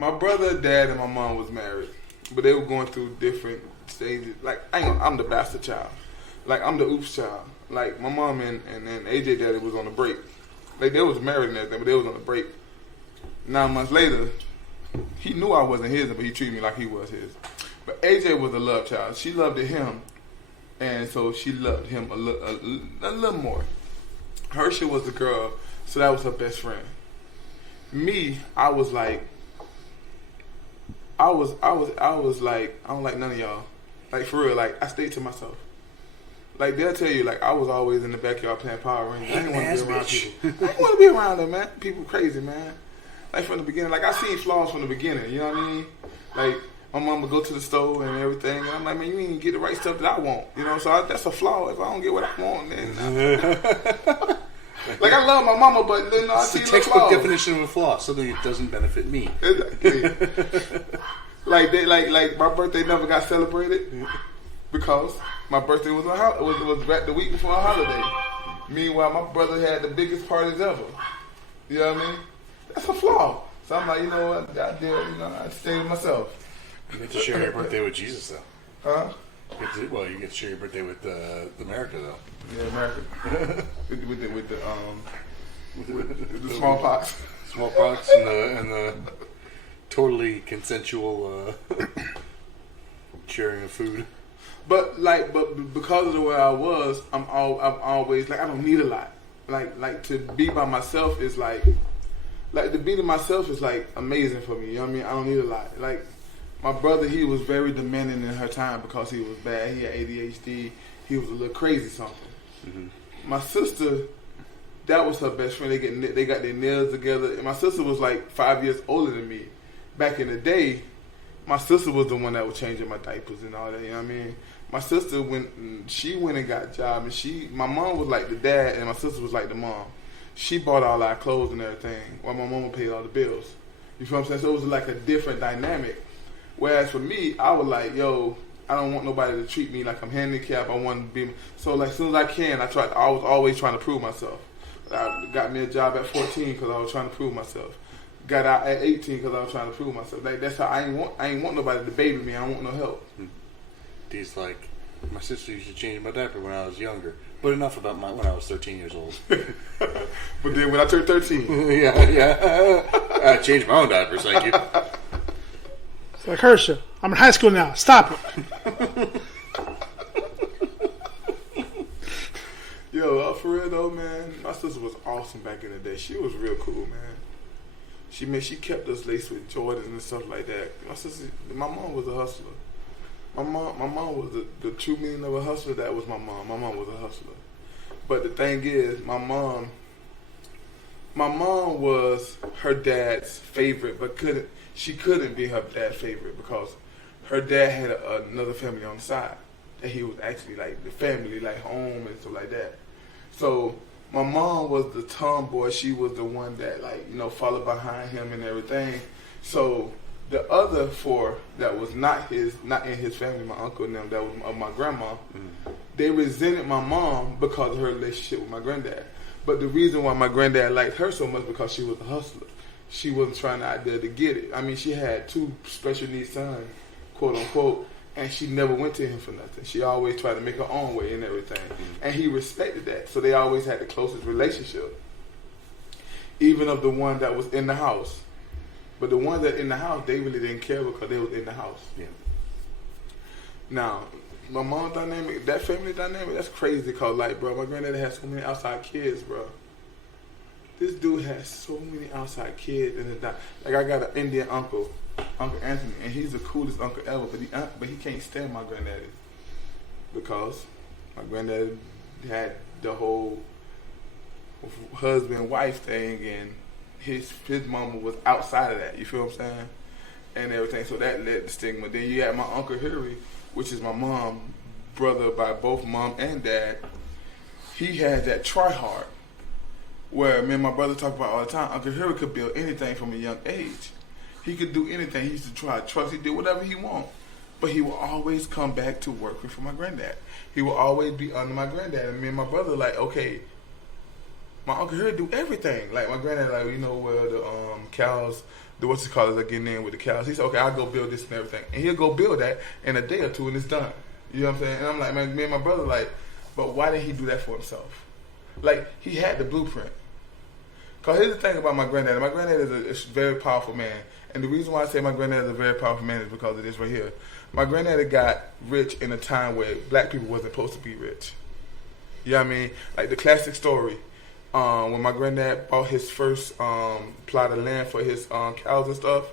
My brother, dad, and my mom was married, but they were going through different stages. Like I'm the bastard child. Like I'm the oops child. Like my mom and AJ daddy was on a break. Like they was married and everything, but they was on a break. 9 months later, he knew I wasn't his, but he treated me like he was his. But AJ was a love child. She loved him, and so she loved him a little more. Hershey was the girl, so that was her best friend. Me, I was like, I was like, I don't like none of y'all. Like for real, like I stayed to myself. Like they'll tell you, like I was always in the backyard playing Power Rangers. I didn't want to be around people. I didn't want to be around them, man. People crazy, man. Like from the beginning, like I seen flaws from the beginning. You know what I mean? Like my mom would go to the store and everything, and I'm like, man, you ain't even get the right stuff that I want. You know, so that's a flaw. If I don't get what I want, then. Like I love my mama, but then I see the textbook definition of a flaw, something that doesn't benefit me. like my birthday never got celebrated because my birthday was back the week before a holiday. Meanwhile, my brother had the biggest parties ever. You know what I mean? That's a flaw. So I'm like, you know what? I stay with myself. You get to share your birthday with Jesus, though. Huh? You get to share your birthday with America, though. Yeah, America. with the smallpox. Smallpox and the totally consensual sharing of food. But because of the way I was, I'm always like I don't need a lot. Like to be by myself is like to be to myself is like amazing for me. You know what I mean? I don't need a lot. Like my brother, he was very demanding in her time because he was bad. He had ADHD. He was a little crazy something. Mm-hmm. My sister, that was her best friend. They got their nails together. And my sister was like 5 years older than me. Back in the day, my sister was the one that was changing my diapers and all that. You know what I mean? My sister, when she went and got a job, and my mom was like the dad, and my sister was like the mom. She bought all our clothes and everything, while my mama paid all the bills. You feel what I'm saying? So it was like a different dynamic. Whereas for me, I was like, yo, I don't want nobody to treat me like I'm handicapped. I want to be so like as soon as I can. I was always trying to prove myself. I got me a job at 14 because I was trying to prove myself. Got out at 18 because I was trying to prove myself. Like that's how I ain't want nobody to baby me. I don't want no help. These like my sister used to change my diaper when I was younger. But enough about when I was 13 years old. But then when I turned 13, yeah, I changed my own diapers. Thank you. It's like Herschel. I'm in high school now. Stop it. Yo, for real though, man. My sister was awesome back in the day. She was real cool, man. She kept us laced with Jordans and stuff like that. My mom was a hustler. My mom was the true meaning of a hustler. That was my mom. My mom was a hustler. But the thing is, my mom was her dad's favorite, but she couldn't be her dad's favorite because her dad had another family on the side that he was actually like the family, like home and stuff like that. So my mom was the tomboy. She was the one that followed behind him and everything. So the other four that was not in his family, my uncle and them, that was of my grandma, they resented my mom because of her relationship with my granddad. But the reason why my granddad liked her so much because she was a hustler. She wasn't trying out there to get it. I mean, she had 2 special needs sons, quote unquote, and she never went to him for nothing. She always tried to make her own way and everything. And he respected that. So they always had the closest relationship. Even of the one that was in the house. But the ones that in the house, they really didn't care because they was in the house. Yeah. Now, my mom's dynamic, that family dynamic, that's crazy because, like, bro, my granddad had so many outside kids, bro. This dude has so many outside kids. Like, I got an Indian uncle, Uncle Anthony, and he's the coolest uncle ever, but he can't stand my granddaddy because my granddaddy had the whole husband-wife thing, and his mama was outside of that, you feel what I'm saying? And everything, so that led to stigma. Then you had my Uncle Harry, which is my mom, brother by both mom and dad. He had that try hard, where me and my brother talk about all the time. Uncle Harry could build anything from a young age. He could do anything. He used to try trucks. He did whatever he want. But he will always come back to working for my granddad. He will always be under my granddad. And me and my brother like, okay, my Uncle Harry do everything. Like my granddad, like, where the cows what's it called, getting in with the cows. He said, okay, I'll go build this and everything. And he'll go build that in a day or two and it's done. You know what I'm saying? And I'm like, man, me and my brother like, but why did he do that for himself? Like, he had the blueprint. Because here's the thing about my granddad. My granddad is a very powerful man. And the reason why I say my granddad is a very powerful man is because of this right here. My granddad got rich in a time where black people wasn't supposed to be rich. You know what I mean? Like the classic story. When my granddad bought his first plot of land for his cows and stuff,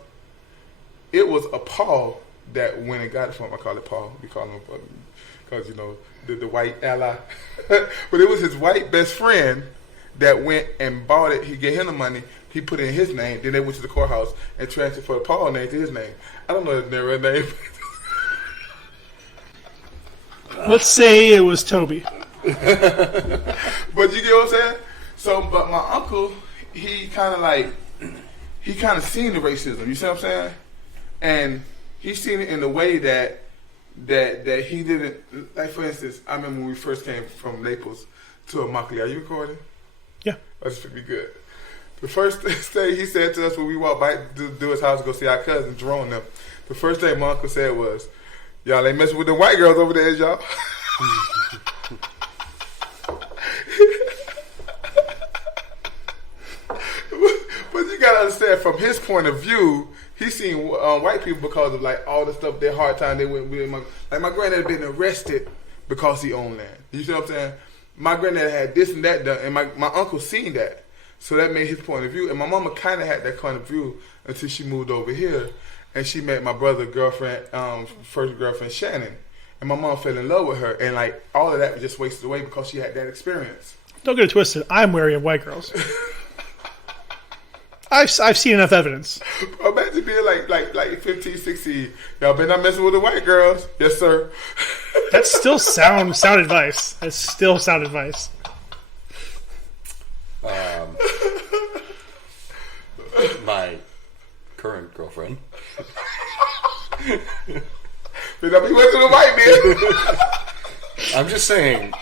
it was a Paul that went and got it from him. I call it Paul. We call him because, you know, the white ally. But it was his white best friend that went and bought it. He gave him the money. He put it in his name. Then they went to the courthouse and transferred Paul's name to his name. I don't know his real name. Let's say it was Toby. But you get what I'm saying? So, but my uncle, he kind of seen the racism. You see what I'm saying? And he seen it in the way that he didn't. Like, for instance, I remember when we first came from Naples to Immokalee. Are you recording? Yeah. That should be good. The first thing he said to us when we walked by to his house to go see our cousin, Jerome, and them, the first thing my uncle said was, y'all ain't messing with the white girls over there, y'all. But you gotta understand, from his point of view, he seen white people because of like all the stuff, their hard time they went with. Like my granddad had been arrested because he owned land. You see what I'm saying? My granddad had this and that done, and my uncle seen that. So that made his point of view. And my mama kind of had that kind of view until she moved over here. And she met my brother's girlfriend, first girlfriend, Shannon. And my mom fell in love with her. And like all of that was just wasted away because she had that experience. Don't get it twisted. I'm wary of white girls. I've seen enough evidence. Imagine being like 15, 16. Y'all been not messing with the white girls. Yes, sir. That's still sound advice. That's still sound advice. My current girlfriend. But I mean, went to the white man. I'm just saying,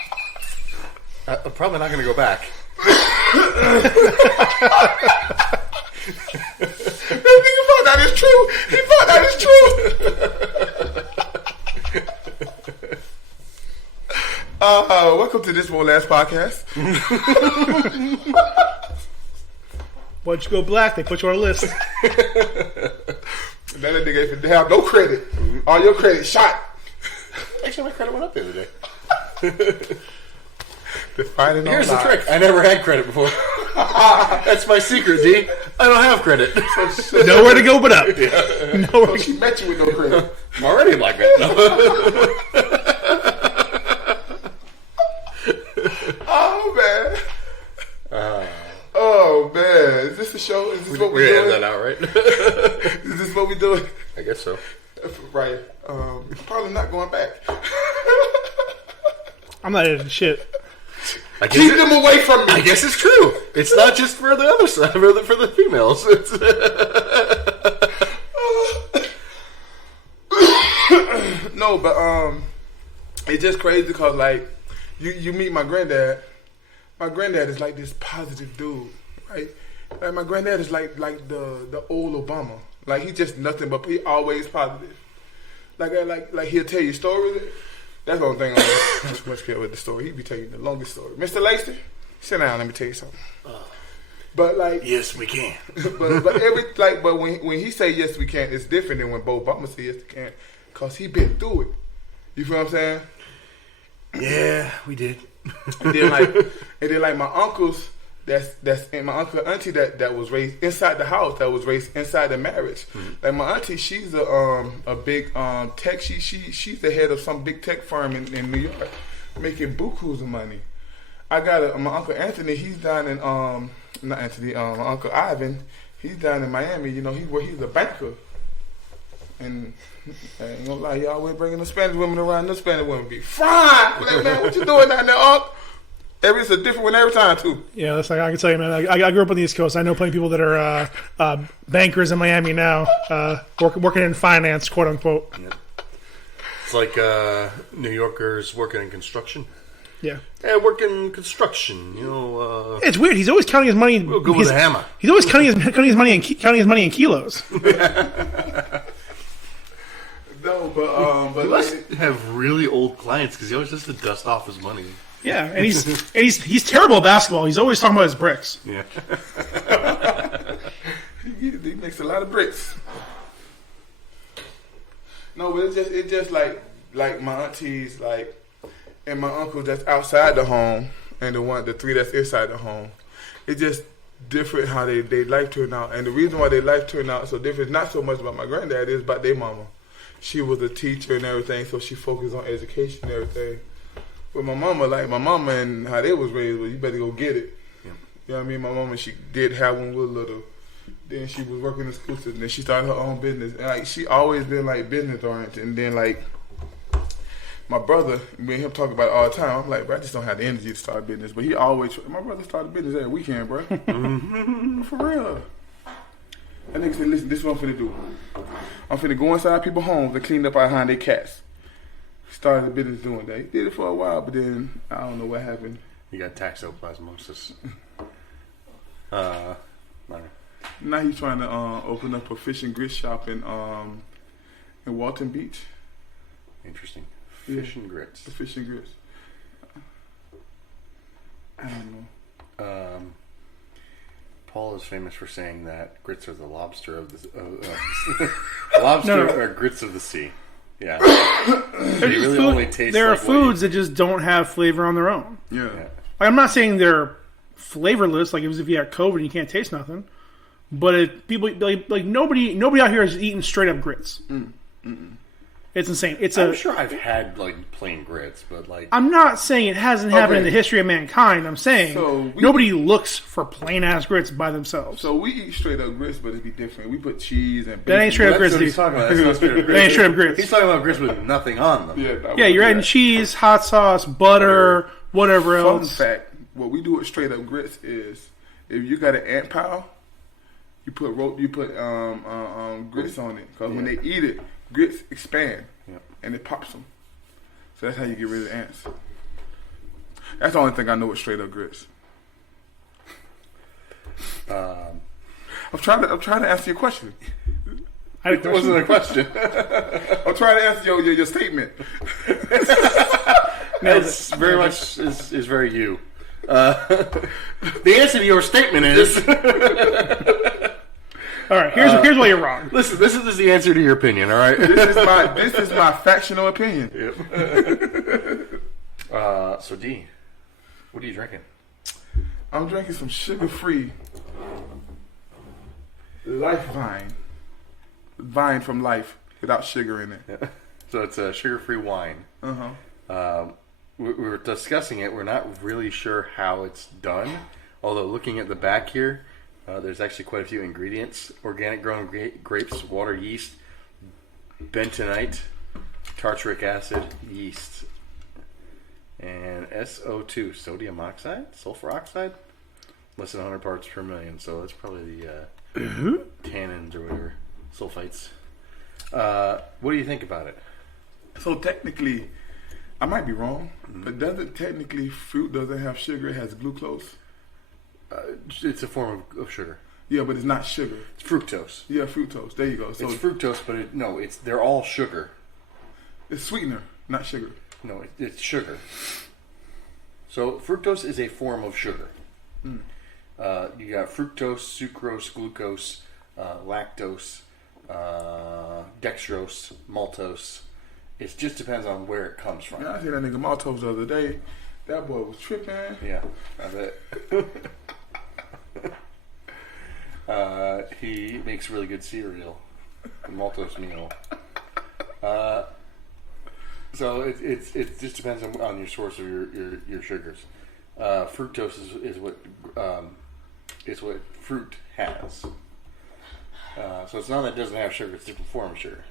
I'm probably not going to go back. That nigga found out it's true. He found out it's true. Welcome to this one last podcast. Once you go black, they put you on a list. That nigga ain't have no credit. All your credit shot. Actually, my credit went up the other day. Here's the trick. I never had credit before. That's my secret, D. I don't have credit. Nowhere to go but up. Yeah. Nowhere. She met you with no credit. I'm already a black man. No. Oh, man. Oh, man. Is this the show? Is this what we're doing? We're that out, right? Is this what we're doing? I guess so. Right. It's probably not going back. I'm not editing shit. Keep them away from me. I guess it's true. It's not just for the other side, for the females. No, but it's just crazy because like you meet my granddad. My granddad is like this positive dude, right? Like my granddad is like the old Obama. Like he just nothing but he always positive. Like he'll tell you stories. That's the only thing I'm too much care with the story. He be telling you the longest story. Mr. Laster, sit down. Let me tell you something. But like, yes, we can. but when he say yes, we can, it's different than when Bo Obama say yes, we can, cause he been through it. You feel what I'm saying? Yeah, we did. and then like my uncles, and my uncle and auntie that was raised inside the house, that was raised inside the marriage. Mm-hmm. Like my auntie, she's a big tech. She's the head of some big tech firm in New York, making bukus of money. I got my uncle Anthony. He's down in not Anthony. My uncle Ivan. He's down in Miami. You know, he's a banker. And I ain't gonna lie, y'all, we're bringing the Spanish women around. The Spanish women be fine. Like, man, what you doing down there, Unc? It's a different one every time, too. Yeah, that's like I can tell you, man. I grew up on the East Coast. I know plenty of people that are bankers in Miami now, working in finance, quote unquote. It's like New Yorkers working in construction. Yeah. Hey, I work in construction. It's weird. He's always counting his money. We'll go with a hammer. He's always counting his money in kilos. No, but He must have really old clients because he always has to dust off his money. Yeah, and he's terrible at basketball. He's always talking about his bricks. Yeah. he makes a lot of bricks. No, but it's just like my aunties and my uncles that's outside the home and the three that's inside the home. It's just different how they life turn out, and the reason why they life turn out so different is not so much about my granddad, it's about their mama. She was a teacher and everything, so she focused on education and everything. But my mama and how they was raised, well, you better go get it. Yeah. You know what I mean? My mama, she did have when we were little. Then she was working in the school system. Then she started her own business. And she always been business oriented. And then my brother, me and him talk about it all the time. I'm like, bro, I just don't have the energy to start a business. But my brother started a business every weekend, bro. For real. That nigga said, listen, this is what I'm finna do. I'm finna go inside people's homes and clean up behind their cats. Started a business doing that. He did it for a while, but then I don't know what happened. He got toxoplasmosis. Now he's trying to open up a fish and grits shop in Walton Beach. Interesting. Fish and grits. The fish and grits. I don't know. Paul is famous for saying that grits are the lobster of the or grits of the sea. Yeah, they really only taste. There are foods that just don't have flavor on their own. Yeah. I'm not saying they're flavorless. Like if you have COVID and you can't taste nothing, but people nobody out here is eating straight up grits. It's insane. I'm sure I've had plain grits, but I'm not saying it hasn't happened in the history of mankind. I'm saying nobody looks for plain ass grits by themselves. So we eat straight up grits, but it'd be different. We put cheese and that ain't straight up grits. That's what he's talking about. That's not straight up grits. That ain't straight up grits. He's talking about grits with nothing on them. Yeah, you're adding cheese, hot sauce, butter, whatever else. Fun fact: what we do with straight up grits is, if you got an ant pile, you put grits on it because when they eat it, grits expand. And it pops them. So that's how you get rid of the ants. That's the only thing I know with straight up grits. I'm trying to answer your question. It wasn't a question. I'm trying to answer your statement. It's very much is very you. The answer to your statement is. All right, here's why you're wrong. Listen, this is the answer to your opinion. All right, this is my factional opinion. Yep. So D, what are you drinking? I'm drinking some sugar-free Life Vine from Life without sugar in it. Yeah. So it's a sugar-free wine. We were discussing it. We're not really sure how it's done. Although looking at the back here. There's actually quite a few ingredients. Organic grown grapes, water, yeast, bentonite, tartaric acid, yeast, and SO2, sodium oxide, sulfur oxide, less than 100 parts per million. So that's probably the tannins or whatever, sulfites. What do you think about it? So technically, I might be wrong, but fruit doesn't have sugar, it has glucose? It's a form of sugar. Yeah, but it's not sugar. It's fructose. Yeah, fructose. There you go. So it's fructose, but they're all sugar. It's sweetener, not sugar. No, it's sugar. So fructose is a form of sugar. You got fructose, sucrose, glucose, lactose, dextrose, maltose. It just depends on where it comes from. Yeah, I seen that nigga maltose the other day. That boy was tripping. Yeah, I bet. He makes really good cereal, maltose meal. So it just depends on your source of your sugars. Fructose is what fruit has. So it's not that it doesn't have sugar; it's a different form of sugar.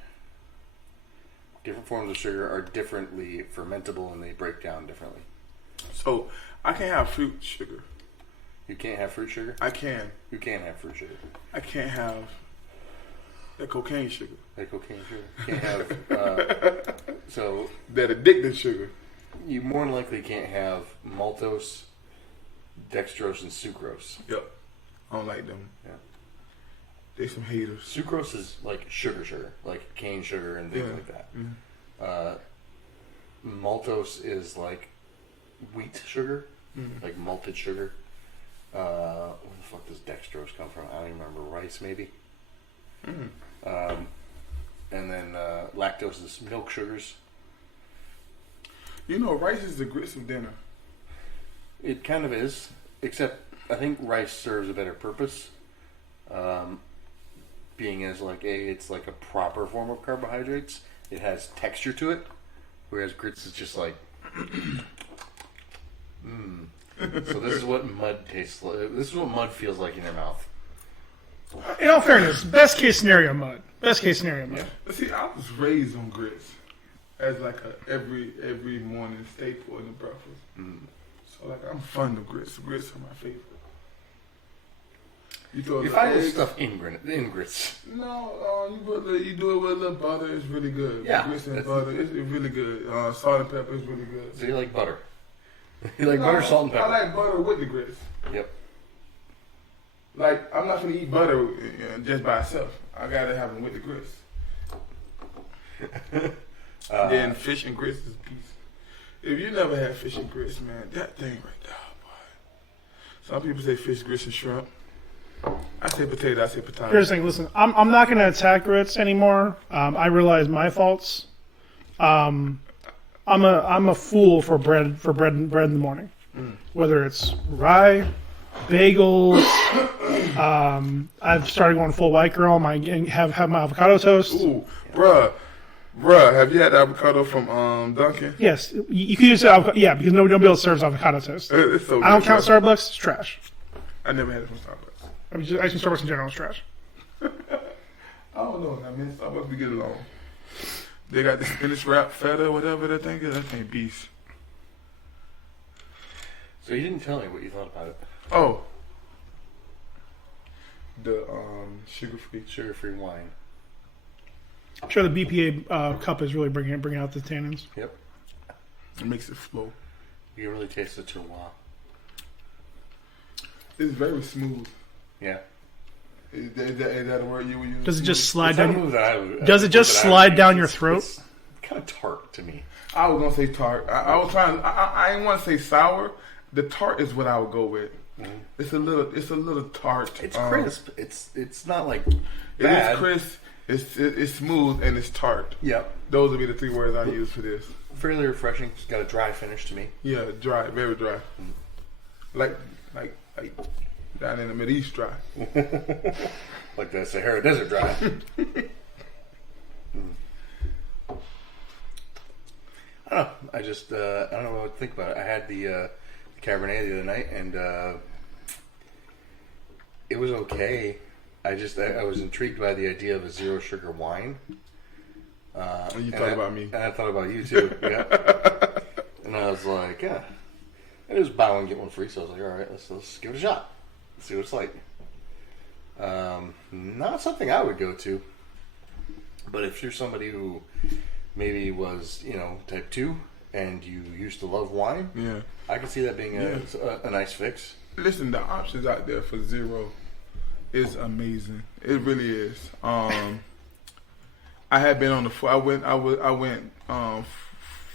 Different forms of sugar are differently fermentable and they break down differently. So I can have fruit sugar. You can't have fruit sugar? I can. You can have fruit sugar. I can't have that cocaine sugar. That cocaine sugar? You can't have so that addictive sugar. you more than likely can't have maltose, dextrose, and sucrose. Yep. I don't like them. Yeah. They some haters. Sucrose is like sugar, like cane sugar and things like that. Maltose is like wheat sugar, like malted sugar. Where the fuck does dextrose come from? I don't even remember. Rice, maybe. And then lactose is milk sugars. You know, rice is the grits of dinner. It kind of is, except I think rice serves a better purpose. Being as like it's like a proper form of carbohydrates. It has texture to it, whereas grits is just like. So this is what mud tastes like. This is what mud feels like in your mouth. In all fairness, best case scenario mud. Best case scenario mud. But see, I was raised on grits as like a every morning staple in the breakfast. So like I'm fond of grits. Grits are my favorite. You find this stuff in grits. No, you do it with a little butter. It's really good. Yeah, grits and butter. It's really good. Salt and pepper is really good. So you like butter? You like butter, salt, and pepper? I like butter with the grits. Yep. Like I'm not gonna eat butter just by itself. I gotta have them with the grits. Then fish and grits is peace. If you never had fish and grits, man, that thing right there, boy. Some people say fish, grits, and shrimp. I say potato. I say potato. Here's the thing. Listen, I'm not going to attack grits anymore. I realize my faults. I'm a fool for bread in the morning. Whether it's rye, bagels. I've started going full white girl. Have my avocado toast. Ooh, bruh, have you had avocado from Dunkin'? Yes, you can use avocado. Yeah, because nobody else serves avocado toast. It's so I don't good, count bro. Starbucks. It's trash. I never had it from Starbucks. I think Starbucks in general is trash. I don't know. I mean, Starbucks we get along. They got the spinach wrap feta, whatever that thing is. That thing beast. So you didn't tell me what you thought about it. Oh, the sugar-free wine. I'm sure the BPA cup is really bringing out the tannins. Yep. It makes it flow. You can really taste the terroir. It's very smooth. Yeah. Is that a word you would use? Does it just slide down? Does it just slide down your throat? It's kind of tart to me. I was gonna say tart. I was trying. I didn't want to say sour. The tart is what I would go with. It's a little tart. It's crisp. It's not like bad. It is crisp. It's smooth and it's tart. Yep. Those would be the three words I use for this. Fairly refreshing. It's got a dry finish to me. Yeah, dry, very dry. Like down in the Mideast dry. Like the Sahara Desert dry. I don't know. I don't know what to think about it. I had the Cabernet the other night, and it was okay. I was intrigued by the idea of a zero sugar wine. You thought about me. And I thought about you too. Yeah. And I was like, yeah. It was buy one get one free, so I was like, all right, let's give it a shot. Let's see what it's like. Not something I would go to, but if you're somebody who maybe was type 2 and you used to love wine, yeah, I can see that being a nice fix. Listen, the options out there for zero is amazing. It really is. I had been on I went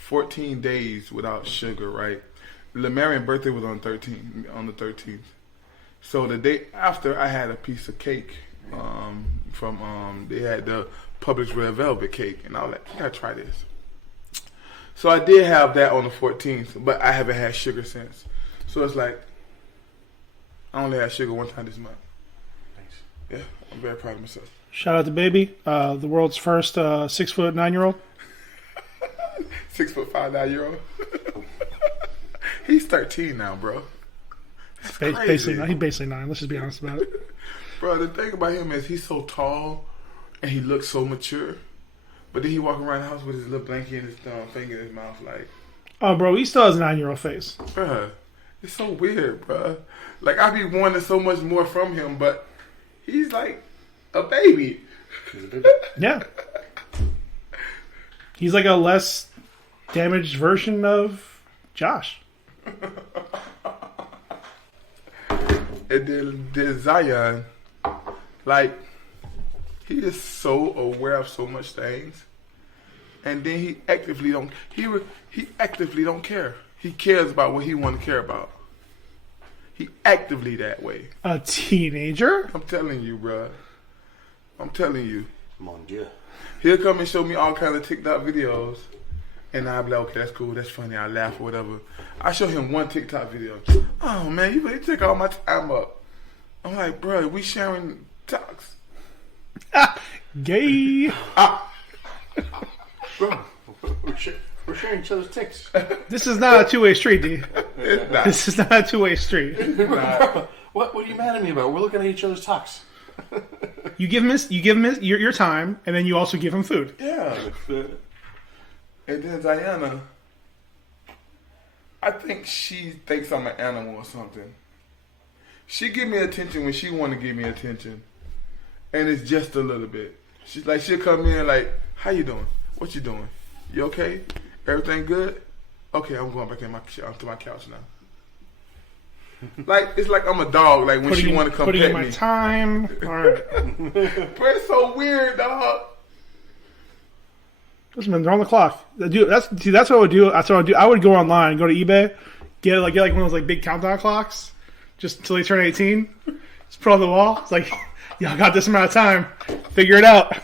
14 days without sugar. Right, LeMarion's birthday was on the 13th. So the day after, I had a piece of cake from they had the Publix Red Velvet cake, and I was like, I gotta try this. So I did have that on the 14th, but I haven't had sugar since. So it's like I only had sugar one time this month. Thanks. Yeah, I'm very proud of myself. Shout out to Baby, the world's first 6 foot 9-year-old. 6'5" 9-year-old. He's 13 now, bro. He's basically 9. Let's just be honest about it. Bro, the thing about him is he's so tall and he looks so mature, but then he walk around the house with his little blanket and his finger in his mouth, like. Oh, bro, he still has a 9-year-old face. Bruh, it's so weird, bruh. Like I be wanting so much more from him, but he's like a baby. He's a baby. Yeah. He's like a less damaged version of Josh. And then Zion, like, he is so aware of so much things, and then he actively don't care. He cares about what he want to care about. He actively that way. A teenager? I'm telling you, bruh. I'm telling you. Mon Dieu. He'll come and show me all kinds of TikTok videos, and I'll be like, okay, that's cool, that's funny, I'll laugh or whatever. I show him one TikTok video. Oh, man, you really take all my time up. I'm like, bro, we sharing talks. Gay. Bro, we're sharing each other's ticks. This is not a two-way street, D. It's not. This is not a two-way street. What are you mad at me about? We're looking at each other's talks. You give him your time, and then you also give him food. Yeah. And then Diana, I think she thinks I'm an animal or something. She give me attention when she want to give me attention, and it's just a little bit. She'll come in like, "How you doing? What you doing? You okay? Everything good? Okay, I'm going back to my couch now." Like, it's like I'm a dog. Like when she want to come putting pet in my me. time. All right. But it's so weird, dog. Listen, man, they're on the clock. That's what I would do. That's what I would do. I would go online, go to eBay, get like one of those like big countdown clocks, just until they turn 18. Just put on the wall. It's like, y'all got this amount of time. Figure it out.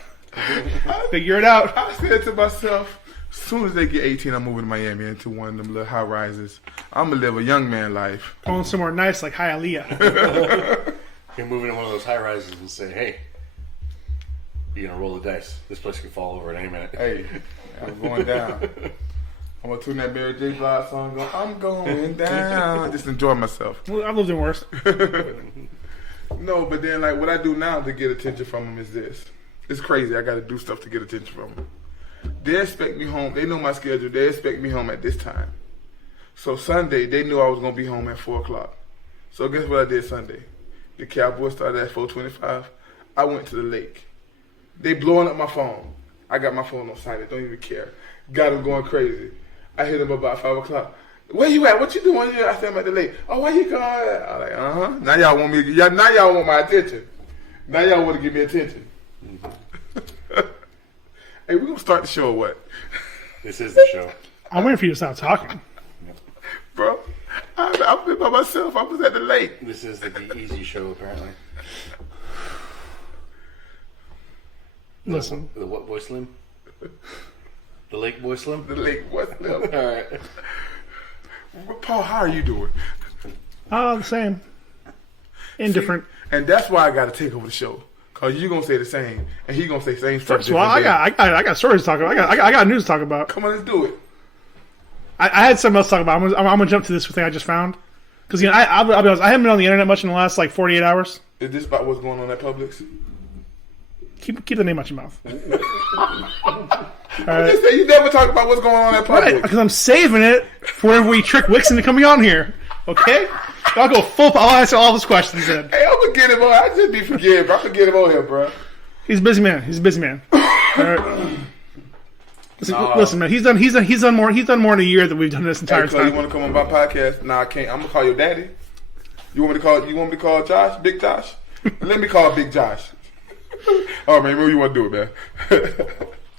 Figure it out. I said to myself, as soon as they get 18, I'm moving to Miami into one of them little high rises. I'm gonna live a young man life. Going somewhere nice like Hialeah. You're moving to one of those high rises and say, "Hey, you're gonna roll the dice. This place could fall over at any minute." Hey, I'm going down. I'm gonna tune that Mary J. Blige song. I'm going down. Just enjoy myself. Well, I've lived in worse. No, but then like what I do now to get attention from them is this. It's crazy. I got to do stuff to get attention from them. They expect me home. They know my schedule. They expect me home at this time. So Sunday, they knew I was gonna be home at 4:00. So guess what I did Sunday? The Cowboys started at 4:25. I went to the lake. They blowing up my phone. I got my phone on silent. Don't even care. Got them going crazy. I hit them about 5 o'clock. Where you at? What you doing here? I said I'm at the lake. Oh, why you going? I'm like, Now y'all want me. Now y'all want my attention. Now y'all want to give me attention. Hey, we gonna start the show or what? This is the show. I'm waiting for you to stop talking. Bro, I've been by myself. I was at the lake. This is the Be Easy show, apparently. Listen. The what boy slim? The lake boy slim? The lake, what's up? All right. Paul, how are you doing? The same. Indifferent. See, and that's why I got to take over the show. Because you're going to say the same, and he's going to say the same stuff. First of all, I got stories to talk about. I got news to talk about. Come on, let's do it. I had something else to talk about. I'm gonna jump to this thing I just found. Because I'll be honest, I haven't been on the internet much in the last like 48 hours. Is this about what's going on at Publix? Keep the name out your mouth. Right. Just say you never talk about what's going on at Publix. Right, because I'm saving it for whenever we trick Wix into coming on here. Okay? I'll go full. I'll answer all those questions then. Hey, I'm gonna get him on. I just be forgetting, bro. I'm gonna get him on here, bro. He's a busy man. All right. Listen, man. He's done more in a year than we've done this entire time. You want to come on my podcast? Nah, I can't. I'm gonna call your daddy. You want me to call Josh, Big Josh? Let me call Big Josh. Oh man, what you want to do it, man?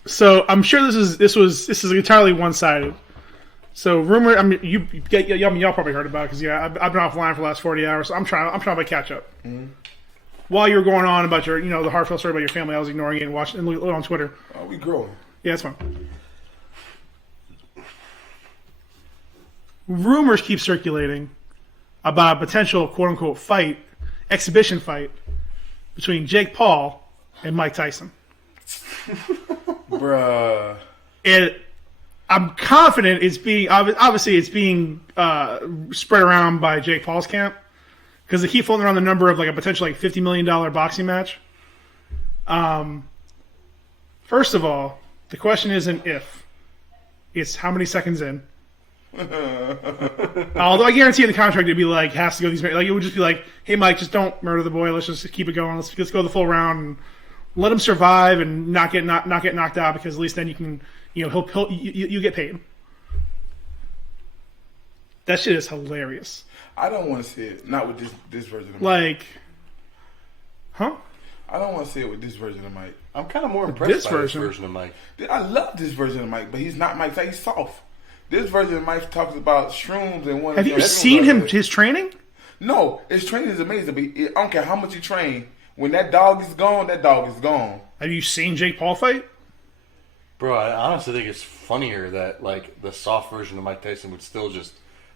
So I'm sure this is entirely one-sided. So rumor, I mean, y'all probably heard about it because I've been offline for the last 40 hours. So I'm trying to catch up. Mm-hmm. While you were going on about your, the heartfelt story about your family, I was ignoring it and watching and on Twitter. Oh, we growing. Yeah, that's fine. Rumors keep circulating about a potential quote-unquote exhibition fight between Jake Paul and Mike Tyson. Bruh. And I'm confident it's being spread around by Jake Paul's camp because they keep floating around the number of like a potential like $50 million boxing match. First of all, the question isn't if, it's how many seconds in. Although I guarantee in the contract it'd be like has to go these like it would just be like, hey Mike, just don't murder the boy. Let's just keep it going. Let's go the full round and let him survive and not get knocked out because at least then you can you get paid. That shit is hilarious. I don't want to see it. Not with this version of Mike. Like, huh? I don't want to see it with this version of Mike. I'm kind of more impressed This by version? this version of Mike. I love this version of Mike, but he's not Mike. He's soft. This version of Mike talks about shrooms and one. Have you seen his training? No, his training is amazing. But I don't care how much you train. When that dog is gone, that dog is gone. Have you seen Jake Paul fight? Bro, I honestly think it's funnier that like the soft version of Mike Tyson would still just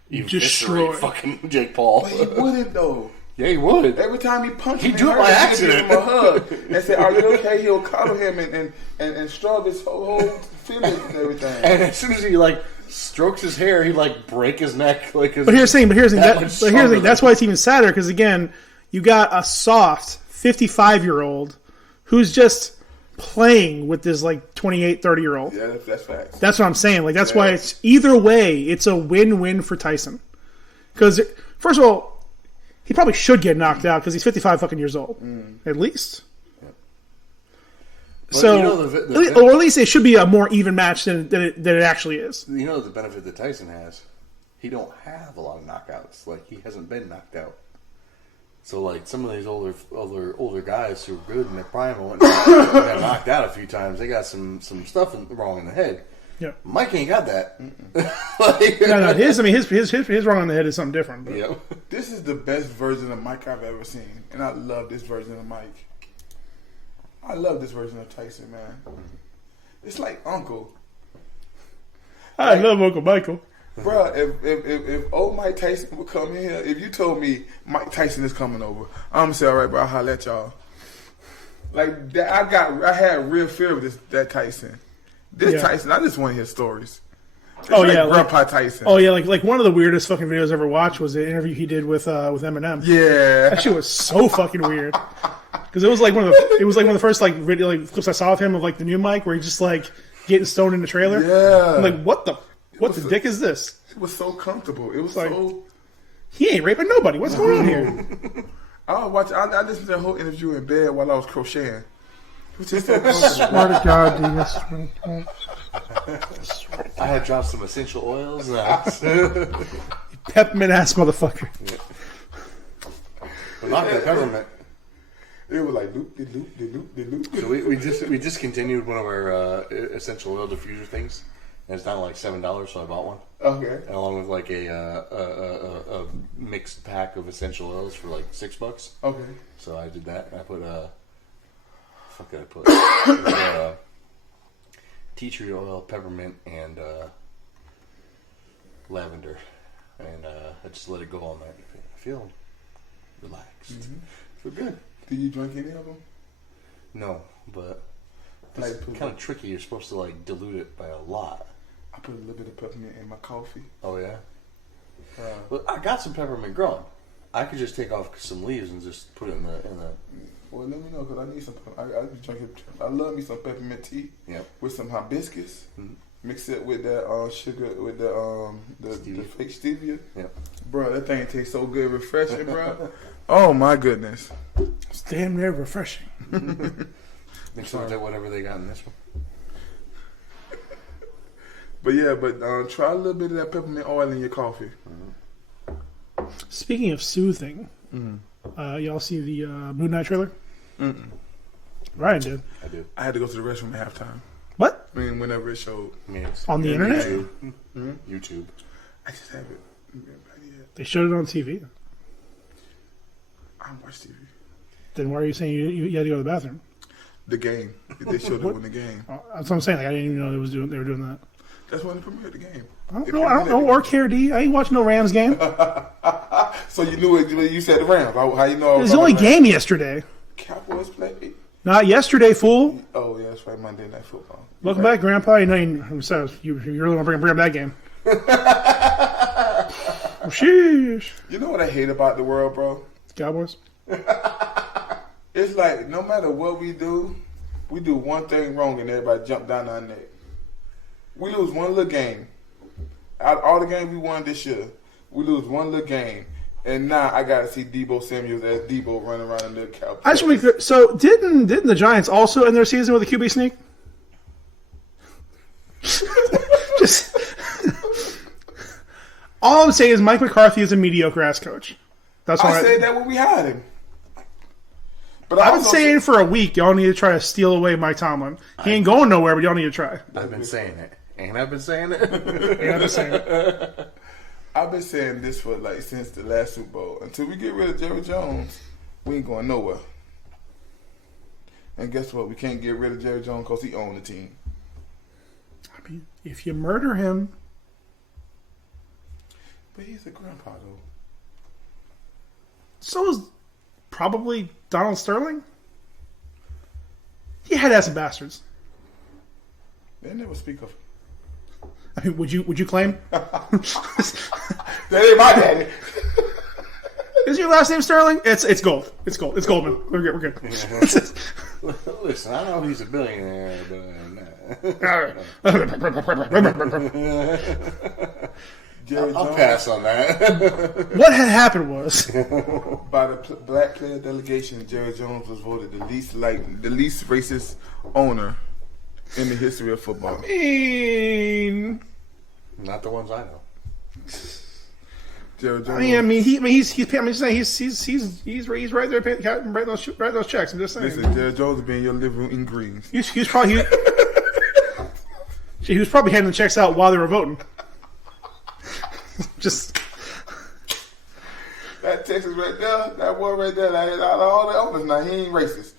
Destroy. eviscerate fucking Jake Paul. But he wouldn't though. Yeah, he would. Every time he punched him, He'd do it by accident. Give him a hug and say, "Are you okay?" He'll cuddle him and stroke his whole feelings and everything. And as soon as he like strokes his hair, he like break his neck. Like, But here's the thing. That's why it's even sadder because again, you got a soft 55-year-old who's just playing with this like 28, 30-year-old. Yeah, that's facts. That's what I'm saying. Like that's why it's either way, it's a win-win for Tyson. Because first of all, he probably should get knocked out because he's 55 fucking years old, at least. But So, you know or at least it should be a more even match than it actually is. You know the benefit that Tyson has? He don't have a lot of knockouts. Like, he hasn't been knocked out. So, like, some of these older guys who are good in their prime and whatnot got knocked out a few times. They got some stuff wrong in the head. Yeah. Mike ain't got that. No, his wrong on the head is something different. But. Yep. This is the best version of Mike I've ever seen, and I love this version of Mike. I love this version of Tyson, man. It's like Uncle. I love Uncle Michael. Bro, if old Mike Tyson would come in here, if you told me Mike Tyson is coming over, I'm gonna say, all right, bro, I'll holler at y'all. Like that, I had real fear of that Tyson. Tyson, I just want to hear stories. It's Grandpa Tyson. Oh yeah, like one of the weirdest fucking videos I ever watched was the interview he did with Eminem. Yeah, that shit was so fucking weird. Because it was like one of the first like video like clips I saw of him of like the new Mike where he's just like getting stoned in the trailer. Yeah, I'm like what the dick is this? It was so comfortable. It was like so. He ain't raping nobody. What's going on here? I listened to the whole interview in bed while I was crocheting. It was just so comfortable. Swear to God, I had dropped some essential oils. Peppermint ass motherfucker. Yeah. But not that peppermint. It was like loop, de loop, de loop, de loop. So we discontinued one of our essential oil diffuser things. And it's down to like $7, so I bought one. Okay. And along with like a mixed pack of essential oils for like $6. Okay. So I did that. And I put fuck did I put? It was, tea tree oil, peppermint, and lavender. And I just let it go all night. I feel relaxed. Mm-hmm. I feel good. Did you drink any of them? No, but it's kind of tricky. You're supposed to like dilute it by a lot. I put a little bit of peppermint in my coffee. Oh yeah. Well, I got some peppermint growing. I could just take off some leaves and just put it in the. Well, let me know because I need some. I be drinking. I love me some peppermint tea. Yep. With some hibiscus. Mm-hmm. Mix it with that sugar with the fake stevia. Yep. Bro, that thing tastes so good, refreshing, bro. Oh my goodness. It's damn near refreshing. Mix it with whatever they got in this one. But yeah, try a little bit of that peppermint oil in your coffee. Mm-hmm. Speaking of soothing, y'all see the Moon Knight trailer? Mm-mm. Ryan did. I did. I had to go to the restroom at halftime. What? I mean, whenever it showed. On the internet? YouTube. Mm-hmm. YouTube. I just haven't. They showed it on TV. I don't watch TV. Then why are you saying you had to go to the bathroom? The game. They showed it in the game. That's what I'm saying. Like, I didn't even know they were doing that. That's when they premiered the game. I don't know or care, D. I ain't watching no Rams game. So you knew it when you said the Rams. How you know? It was the only game yesterday. Cowboys played. Not yesterday, fool. Oh yeah, that's right. Monday Night Football. Welcome back, Grandpa. You really want to bring up that game? Oh, sheesh. You know what I hate about the world, bro? Cowboys. It's like no matter what we do one thing wrong and everybody jump down our neck. We lose one little game. Out of all the games we won this year, we lose one little game. And now I gotta see Debo Samuels as Debo running around in the Cowboys. I just want to be clear. So didn't the Giants also end their season with a QB sneak? All I'm saying is Mike McCarthy is a mediocre ass coach. That's why I said that when we hired him. But I've been saying for a week, y'all need to try to steal away Mike Tomlin. He ain't going nowhere, but y'all need to try. I've been saying it. Ain't I been saying it? Ain't I been saying it? I've been saying this for like since the last Super Bowl. Until we get rid of Jerry Jones, we ain't going nowhere. And guess what? We can't get rid of Jerry Jones because he owned the team. I mean, if you murder him, but he's a grandpa though. so is probably Donald Sterling. He had ass and bastards. They never speak of. I mean, would you claim? That ain't my daddy. Is your last name Sterling? It's Gold. It's Gold. It's Goldman. We're good. We're good. Listen, I know he's a billionaire, but I'll pass on that. What had happened was, by the black player delegation, Jerry Jones was voted the least racist owner in the history of football. I mean, not the ones I know. Jerry Jones. He's right there writing those checks. I'm just saying. Listen, Jerry Jones will be in your living room in greens. He was probably he was probably handing the checks out while they were voting. Just that Texas right there, that boy right there, that out of all the owners now, he ain't racist.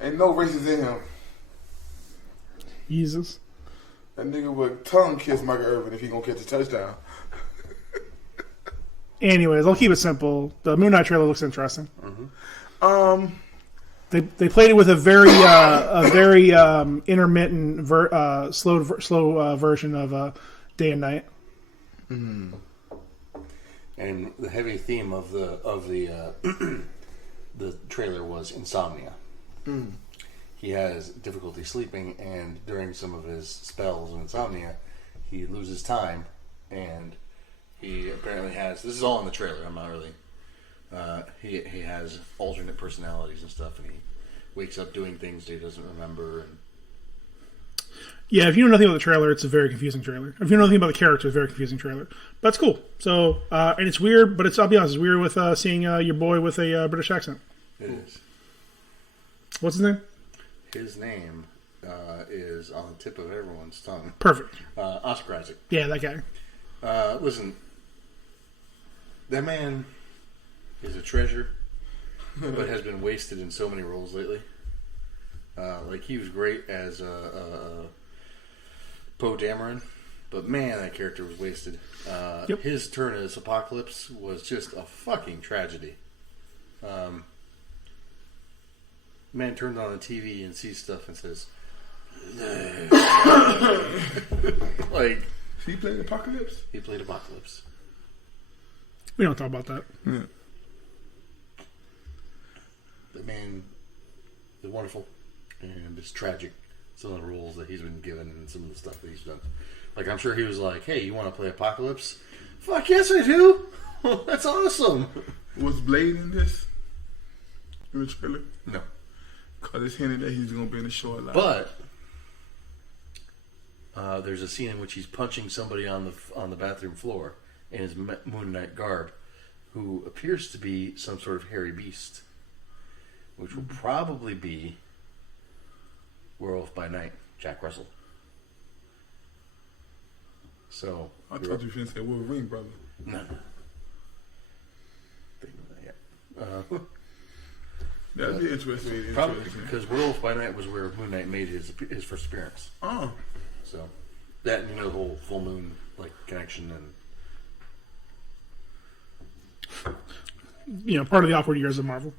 Ain't no racist in him. Jesus. That nigga would tongue kiss Michael Irvin if he gonna catch a touchdown. Anyways, I'll keep it simple. The Moon Knight trailer looks interesting. Mm-hmm. They played it with a very intermittent slow version of Day and Night. Mm. And the heavy theme of the the trailer was insomnia. Mm. He has difficulty sleeping, and during some of his spells of insomnia, he loses time, and he apparently has. This is all in the trailer. I'm not really. He has alternate personalities and stuff, and he wakes up doing things that he doesn't remember. And yeah, if you know nothing about the trailer, it's a very confusing trailer. If you know nothing about the character, it's a very confusing trailer. But it's cool. So, and it's weird, but I'll be honest, it's weird with seeing your boy with a British accent. It is. What's his name? His name is on the tip of everyone's tongue. Perfect. Oscar Isaac. Yeah, that guy. Listen, that man is a treasure, but has been wasted in so many roles lately. Like, he was great as Poe Dameron, but man, that character was wasted. Yep. His turn as Apocalypse was just a fucking tragedy. Man turns on the TV and sees stuff and says, like, he played Apocalypse? He played Apocalypse. We don't talk about that. Yeah. The man is wonderful, and it's tragic, some of the roles that he's been given and some of the stuff that he's done. Like, I'm sure he was like, hey, you want to play Apocalypse? Fuck yes, I do! That's awesome! Was Blade in this? In the trailer? No. Because it's hinted that he's going to be in the show a lot. But there's a scene in which he's punching somebody on the bathroom floor in his Moon Knight garb, who appears to be some sort of hairy beast, which will probably be Werewolf by Night, Jack Russell. So I thought you were going to say Wolverine, brother. No. That'd be interesting. Probably because Werewolf by Night was where Moon Knight made his first appearance. Oh. So that, and the whole full moon connection and part of the awkward years of Marvel.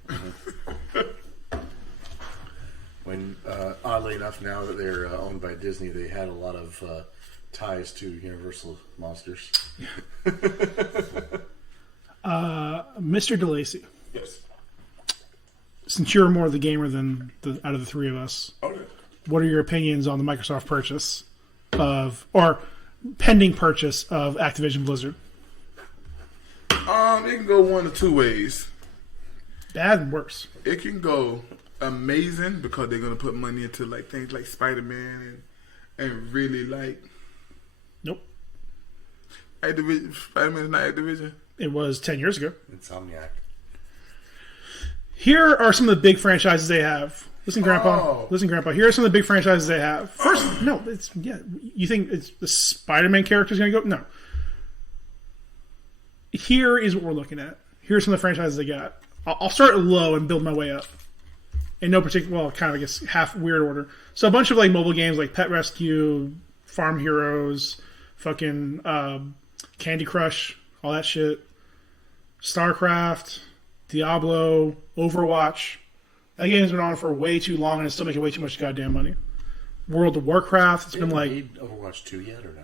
When oddly enough, now that they're owned by Disney, they had a lot of ties to Universal monsters. Mr. DeLacy. Yes. Since you're more the gamer than out of the three of us, Okay. What are your opinions on the Microsoft purchase or pending purchase of Activision Blizzard? It can go one of two ways. Bad and worse. It can go amazing because they're gonna put money into things like Spider-Man and really Nope. Activision, Spider-Man's not Activision. It was 10 years ago. Insomniac. Here are some of the big franchises they have. Listen, Grandpa. Oh. Listen, Grandpa. Here are some of the big franchises they have. First, no, it's you think it's the Spider-Man character is going to go? No. Here is what we're looking at. Here's some of the franchises they got. I'll start low and build my way up. In no particular, well, kind of I guess half weird order. So a bunch of like mobile games like Pet Rescue, Farm Heroes, fucking Candy Crush, all that shit. StarCraft, Diablo, Overwatch. That game's been on for way too long and it's still making way too much goddamn money. World of Warcraft, it's been like Overwatch 2 yet or no?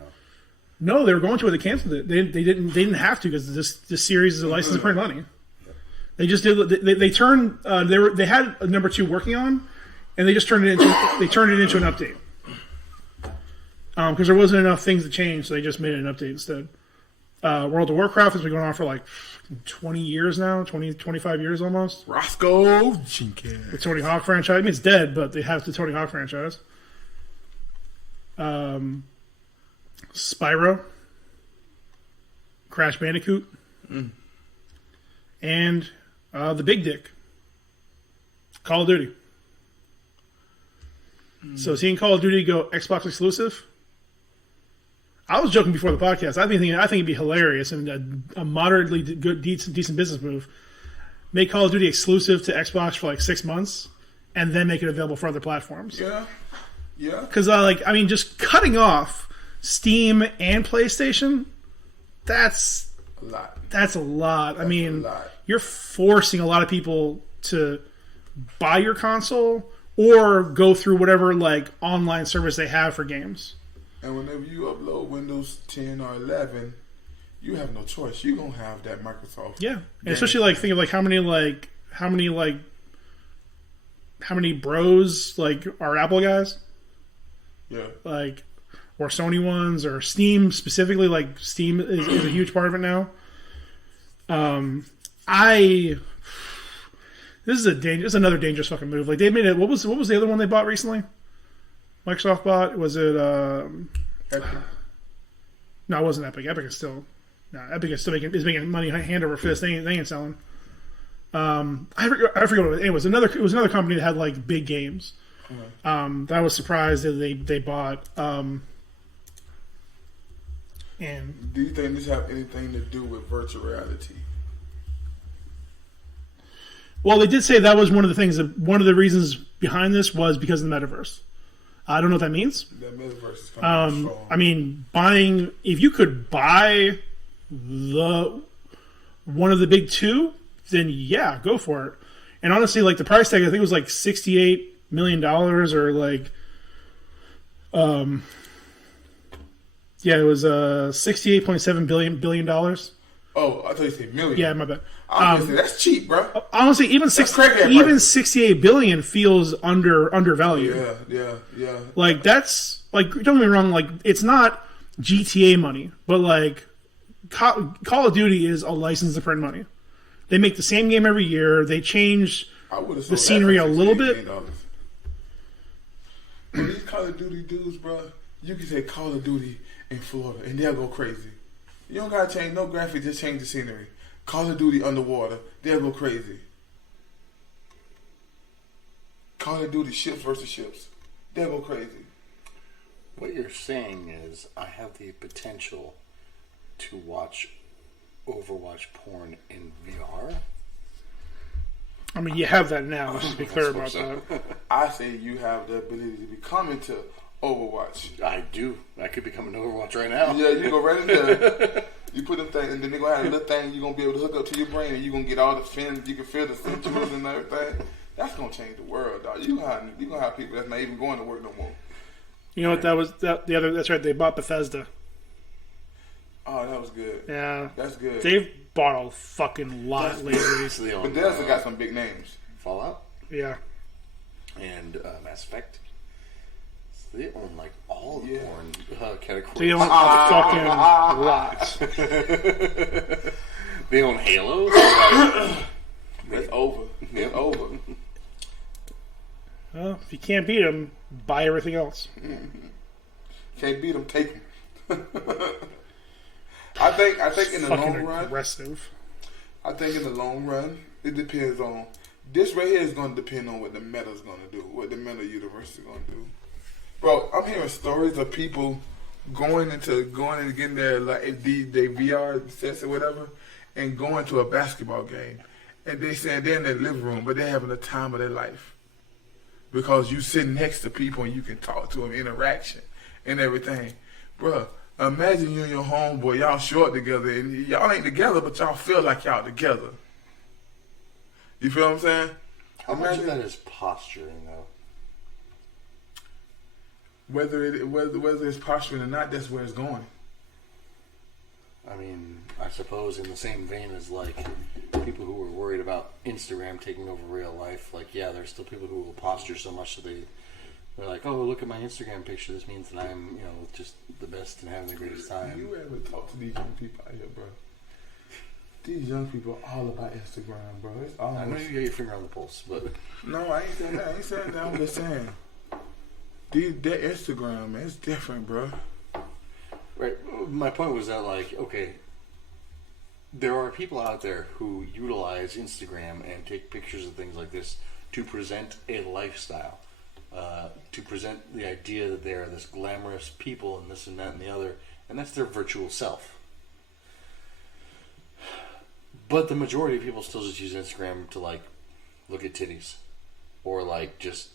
No, they were going to it. They canceled it. They didn't have to because this series is a license to print money. They just did. They turned. They had a number 2 working on, and they just turned it into an update. Because there wasn't enough things to change, so they just made it an update instead. World of Warcraft has been going on for like 20 years now, 25 years almost. Roscoe Jenkins. The Tony Hawk franchise. I mean, it's dead, but they have the Tony Hawk franchise. Spyro. Crash Bandicoot. And the Big Dick. Call of Duty. So seeing Call of Duty go Xbox exclusive, I was joking before the podcast. I think it'd be hilarious and a moderately good, decent business move. Make Call of Duty exclusive to Xbox for like 6 months, and then make it available for other platforms. Yeah. Because just cutting off Steam and PlayStation, that's A lot. that's a lot. That's a lot. You're forcing a lot of people to buy your console or go through whatever like online service they have for games. And whenever you upload Windows 10 or 11, you have no choice. You're gonna have that Microsoft. Yeah, and especially like think of like how many bros like are Apple guys, Yeah. like or Sony ones or Steam specifically. Like Steam is a huge part of it now. This is another dangerous fucking move. Like they made it. What was the other one they bought recently? Microsoft bought. Was it? Epic. No, it wasn't Epic. Epic is still making money hand over fist. They ain't selling. I forget what it was. It was another company that had like big games. That I was surprised that they bought. And Do you think this have anything to do with virtual reality? well, they did say that was one of the reasons behind this was because of the metaverse. I don't know what that means. That metaverse is coming strong. I mean, if you could buy one of the big two, then yeah, go for it. And honestly, like the price tag, I think it was like $68 million or like, it was $68.7 billion. Oh, I thought you said million. Yeah, my bad. I was gonna say, that's cheap, bro. Honestly, even $68 billion feels undervalued. Yeah. Like that's like don't get me wrong, like it's not GTA money, but like Call of Duty is a license to print money. They make the same game every year. They change the scenery a little bit. When these Call of Duty dudes, bro, you can say Call of Duty in Florida and they'll go crazy. You don't gotta change no graphics, just change the scenery. Call of Duty underwater, they'll go crazy. Call of Duty ships versus ships, they'll go crazy. What you're saying is I have the potential to watch Overwatch porn in VR? I mean, you have that now. Let's just be clear about that. I say you have the ability to become into Overwatch. I do. I could become an Overwatch right now. Yeah, you go right in there. You put them things, and then they're going to have a little thing you're going to be able to hook up to your brain, and you're going to get all the fins. You can feel the centuries and everything. That's going to change the world, dog. You're going to have people that's not even going to work no more. You know what that was? That's right. They bought Bethesda. Oh, that was good. Yeah. That's good. They've bought a fucking lot lately. Bethesda got some big names. Fallout? Yeah. And Mass Effect? So they own like all the porn categories. They own a fucking lot. They own Halo? It's over. It's over. Well, if you can't beat them, buy everything else. Can't beat them, take them. I think in the Fucking long run, aggressive. I think in the long run, it depends on this right here is going to depend on what the meta's going to do, what the meta universe is going to do. Bro, I'm hearing stories of people going and getting their like their VR sets or whatever, and going to a basketball game, and they saying they're in their living room, but they're having the time of their life because you sitting next to people and you can talk to them, interaction and everything, bro. Imagine you and your homeboy, y'all short together, and y'all ain't together, but y'all feel like y'all together. You feel what I'm saying? How much of that is posturing, though? Whether it's posturing or not, that's where it's going. I mean, I suppose in the same vein as like people who were worried about Instagram taking over real life, like there's still people who will posture so much that they're like, oh, look at my Instagram picture. This means that I'm, just the best and having the greatest time. You ever talk to these young people out here, bro? These young people are all about Instagram, bro. It's all. I know you got your finger on the pulse, but no, I ain't saying that. I'm just saying. That Instagram, man, it's different, bro. Right. My point was that, like, okay, there are people out there who utilize Instagram and take pictures of things like this to present a lifestyle, to present the idea that they are this glamorous people and this and that and the other, and that's their virtual self. But the majority of people still just use Instagram to, like, look at titties. Or, like, just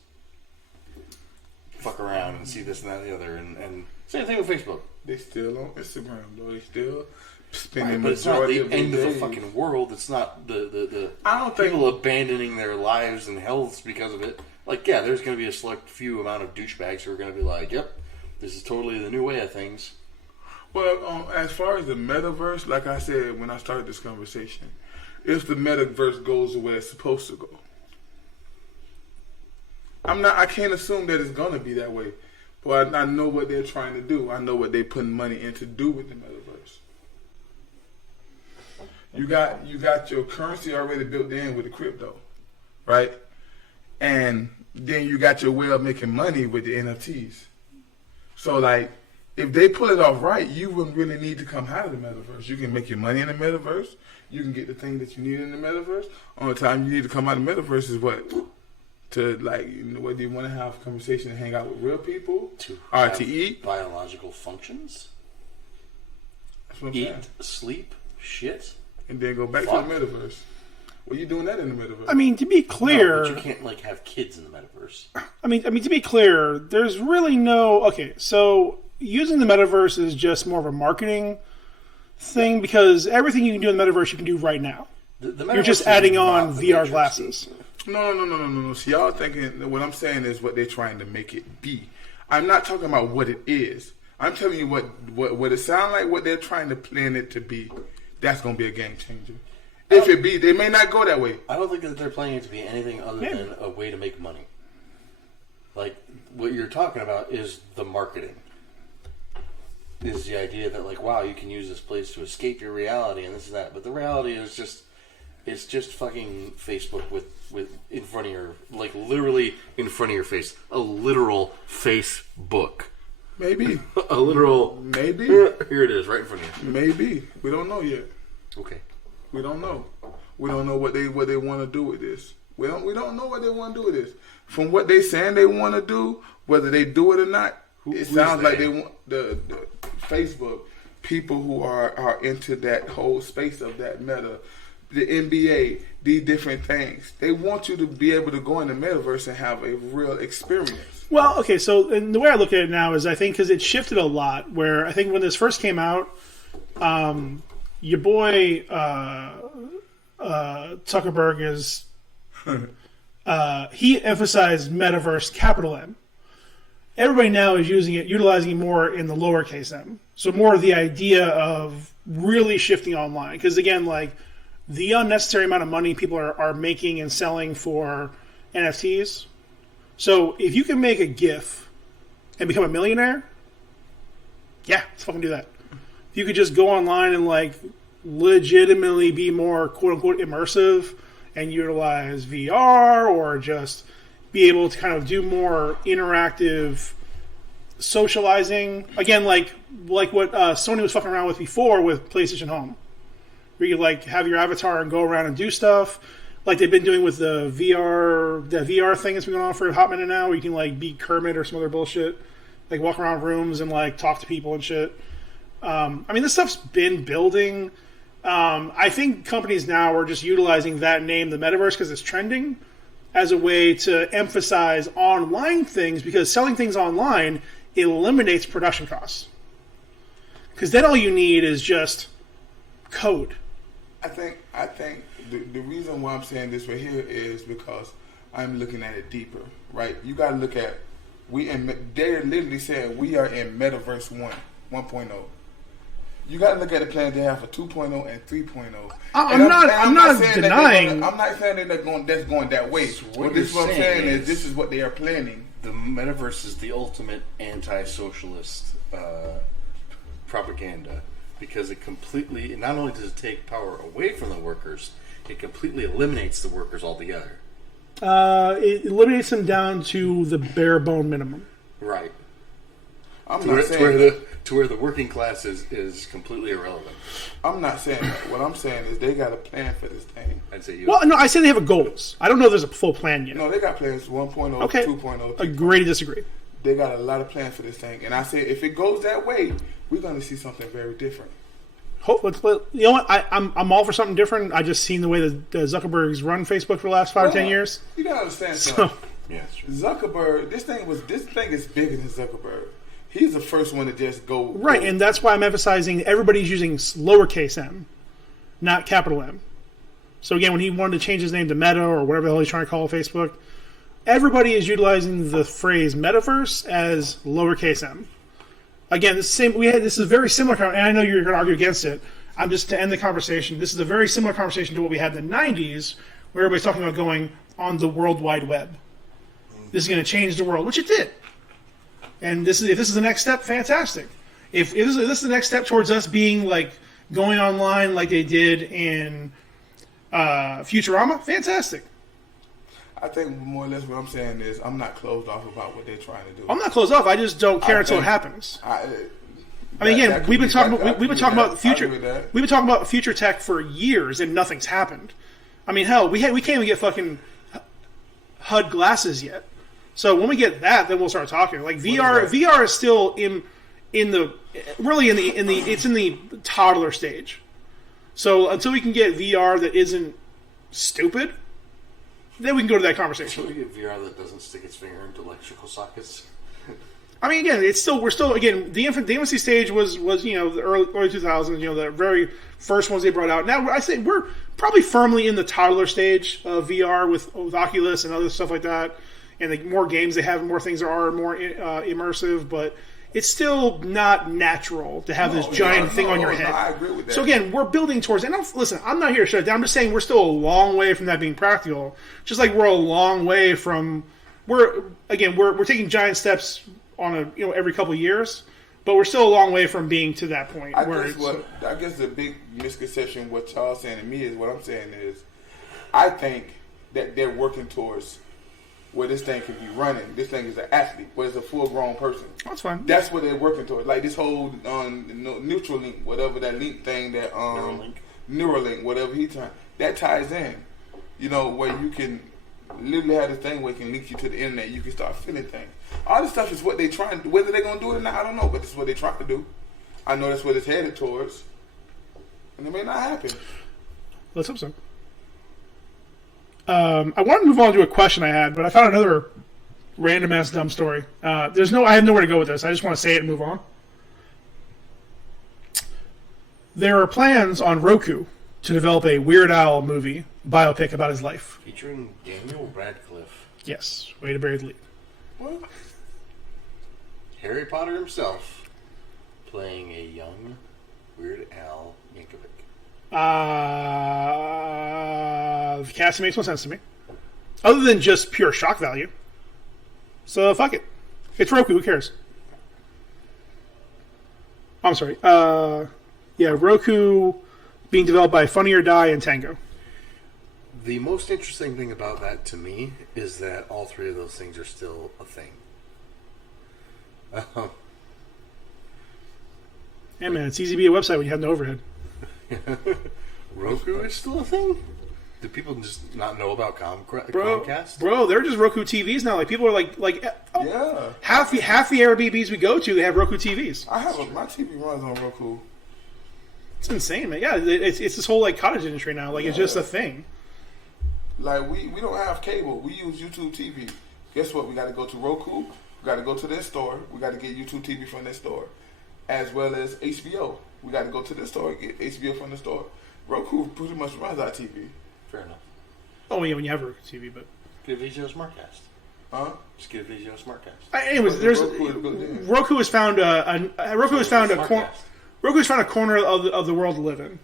fuck around and see this and that and the other. And same thing with Facebook. They still on Instagram, though. They still spending right, but it's not the end days. of the fucking world. It's not the I don't think people abandoning their lives and healths because of it. Like, there's going to be a select few amount of douchebags who are going to be like, yep, this is totally the new way of things. Well, as far as the metaverse, like I said when I started this conversation, if the metaverse goes the way it's supposed to go, I can't assume that it's gonna be that way, but I know what they're trying to do. I know what they're putting money in to do with the metaverse. You got your currency already built in with the crypto, right? And then you got your way of making money with the NFTs. So, like, if they pull it off right, you wouldn't really need to come out of the metaverse. You can make your money in the metaverse. You can get the thing that you need in the metaverse. Only time you need to come out of the metaverse is what? To, like, whether you want to have a conversation and hang out with real people, or to eat. Biological functions. That's what I'm eat, saying. Sleep, shit. And then go back to the metaverse. Well, you doing that in the metaverse. I mean, to be clear... No, but you can't, like, have kids in the metaverse. I mean, to be clear, there's really no... Okay, so using the metaverse is just more of a marketing thing because everything you can do in the metaverse you can do right now. The You're just adding on VR glasses. No. See, y'all thinking... What I'm saying is what they're trying to make it be. I'm not talking about what it is. I'm telling you what it sounds like, what they're trying to plan it to be. That's going to be a game changer. If it be, they may not go that way. I don't think that they're planning it to be anything other than a way to make money. Like, what you're talking about is the marketing. Is the idea that, like, wow, you can use this place to escape your reality and this and that. But the reality is just, it's just fucking Facebook with in front of your, like, literally in front of your face. A literal Facebook. Maybe. A literal. Maybe. Here it is, right in front of you. Maybe. We don't know yet. Okay. We don't know. We don't know what they want to do with this. We don't know what they want to do with this. From what they saying they want to do, whether they do it or not, it sounds like they want the Facebook people who are into that whole space of that meta, the NBA, these different things. They want you to be able to go in the metaverse and have a real experience. Well, okay, so and the way I look at it now is I think because it shifted a lot. Where I think when this first came out, your boy Zuckerberg is he emphasized metaverse, capital M. Everybody now is utilizing it more in the lowercase m. So more of the idea of really shifting online. Because again, like the unnecessary amount of money people are making and selling for NFTs. So if you can make a GIF and become a millionaire, yeah, let's fucking do that. If you could just go online and like legitimately be more quote unquote immersive and utilize VR or just be able to kind of do more interactive socializing again, like what Sony was fucking around with before with PlayStation Home, where you like have your avatar and go around and do stuff, like they've been doing with the VR thing that's been going on for a hot minute now, where you can like be Kermit or some other bullshit, like walk around rooms and like talk to people and shit. I mean, this stuff's been building. I think companies now are just utilizing that name, the metaverse, because it's trending, as a way to emphasize online things, because selling things online eliminates production costs. Because then all you need is just code. I think the reason why I'm saying this right here is because I'm looking at it deeper, right? You got to look at they're literally saying we are in Metaverse 1.0. You got to look at the plans they have for 2.0 and 3.0. I'm not denying. I'm not saying that's going that way. So what I'm saying is this is what they are planning. The metaverse is the ultimate anti-socialist propaganda, because it completely, not only does it take power away from the workers, it completely eliminates the workers altogether. It eliminates them down to the bare bone minimum. Right. I'm not saying to where the working class is completely irrelevant. I'm not saying that. What I'm saying is they got a plan for this thing. I'd say Well, no, I say they have goals. I don't know if there's a full plan yet. No, they got plans 1.0, okay. 2.0. Agree to disagree. They got a lot of plans for this thing. And I say if it goes that way, we're going to see something very different. You know what? I'm all for something different. I just seen the way that Zuckerberg's run Facebook for the last 5 or 10 years. You got to understand something. Yeah, it's true. Zuckerberg, this thing is bigger than Zuckerberg. He's the first one to just go. Right, and that's why I'm emphasizing everybody's using lowercase m, not capital M. So again, when he wanted to change his name to Meta or whatever the hell he's trying to call Facebook, everybody is utilizing the phrase metaverse as lowercase m. Again, this is a very similar, and I know you're going to argue against it. I'm just to end the conversation. This is a very similar conversation to what we had in the '90s, where everybody's talking about going on the World Wide Web. This is going to change the world, which it did. And if this is the next step, fantastic. If this is the next step towards us being like going online like they did in Futurama, fantastic. I think more or less what I'm saying is I'm not closed off about what they're trying to do. I'm not closed off. I just don't care until it happens. I mean, again, we've been talking about future. We've been talking about future tech for years, and nothing's happened. I mean, hell, we can't even get fucking HUD glasses yet. So when we get that, then we'll start talking. Like VR is still in the toddler stage. So until we can get VR that isn't stupid, then we can go to that conversation. Should we get VR that doesn't stick its finger into electrical sockets? I mean, again, we're still the infancy stage was the early 2000s, the very first ones they brought out. Now I say we're probably firmly in the toddler stage of VR with Oculus and other stuff like that. And the more games they have, more things there are, more immersive. But it's still not natural to have this giant thing on your head. I agree with that. So again, we're building towards. And listen, I'm not here to shut it down. I'm just saying we're still a long way from that being practical. Just like we're a long way from. We're taking giant steps on every couple of years, but we're still a long way from being to that point. I guess the big misconception what y'all saying to me is what I'm saying is, I think that they're working towards where this thing can be running. This thing is an athlete, where it's a full-grown person. That's fine. That's what they're working towards. Like this whole Neuralink, whatever that link thing that Neuralink, whatever he trying, that ties in. Where you can literally have this thing where it can link you to the internet. You can start feeling things. All this stuff is what they're trying to do. Whether they're going to do it or not, I don't know. But this is what they're trying to do. I know that's what it's headed towards. And it may not happen. Let's hope so. I wanted to move on to a question I had, but I found another random ass dumb story. I have nowhere to go with this. I just want to say it and move on. There are plans on Roku to develop a Weird Al movie biopic about his life. Featuring Daniel Radcliffe. Yes, way to bury the lead. What? Harry Potter himself playing a young Weird Al Yankovic. The casting makes no sense to me. Other than just pure shock value. So, fuck it. It's Roku, who cares? I'm sorry. Roku being developed by Funny or Die and Tango. The most interesting thing about that to me is that all three of those things are still a thing. Yeah, man, it's easy to be a website when you have no overhead. Roku is still a thing? Do people just not know about Comcast? Bro, they're just Roku TVs now. Like people are like Yeah. half the Airbnbs we go to, they have Roku TVs. My TV runs on Roku. It's insane, man. Yeah, it's this whole like cottage industry now. Like it's just a thing. Like we don't have cable. We use YouTube TV. Guess what? We got to go to Roku. We got to go to their store. We got to get YouTube TV from their store, as well as HBO. We got to go to their store and get HBO from the store. Roku pretty much runs our TV. Fair enough. Oh yeah, when you have Roku TV, but Get a VGO Smartcast. Huh? Just get a VGO Smartcast. Anyways, there's Roku has found Roku's found a corner of the world to live in.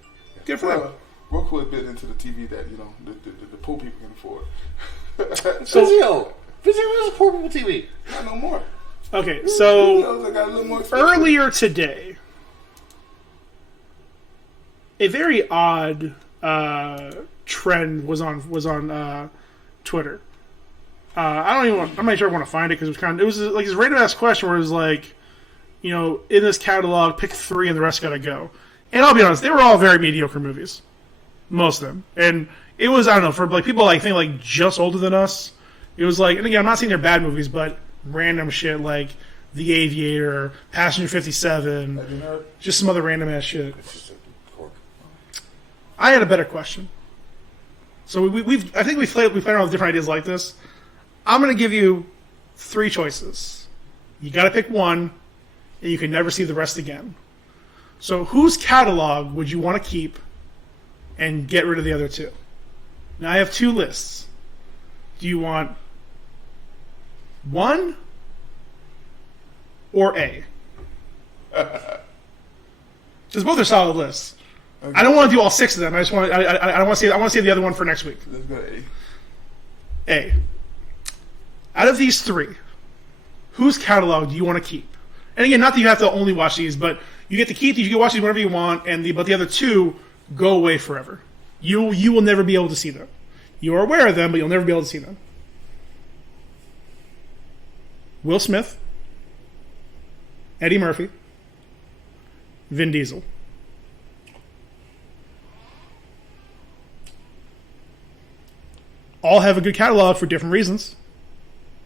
Good for them. Roku has been into the TV that the poor people can afford. Vizio is a poor people TV. Not no more. Okay, so Videos got a little more expensive. earlier today, a very odd trend was on Twitter. I'm not sure I want to find it because it was like this random ass question where it was like, in this catalog, pick 3 and the rest gotta go. And I'll be honest, they were all very mediocre movies, most of them. And it was, I don't know, for like people I think like just older than us. It was like, and again, I'm not saying they're bad movies, but random shit like The Aviator, Passenger 57, just some other random ass shit. I had a better question. So I think we've played around with different ideas like this. I'm going to give you 3 choices. You got to pick one, and you can never see the rest again. So whose catalog would you want to keep and get rid of the other 2? Now I have 2 lists. Do you want 1 or A? Because both are solid lists. Okay. I don't want to do all 6 of them. I want to see the other one for next week. Let's go A. A. Out of these 3, whose catalog do you want to keep? And again, not that you have to only watch these, but you get to keep these. You can watch these whenever you want, but the other 2 go away forever. You will never be able to see them. You are aware of them, but you'll never be able to see them. Will Smith, Eddie Murphy, Vin Diesel. All have a good catalog for different reasons.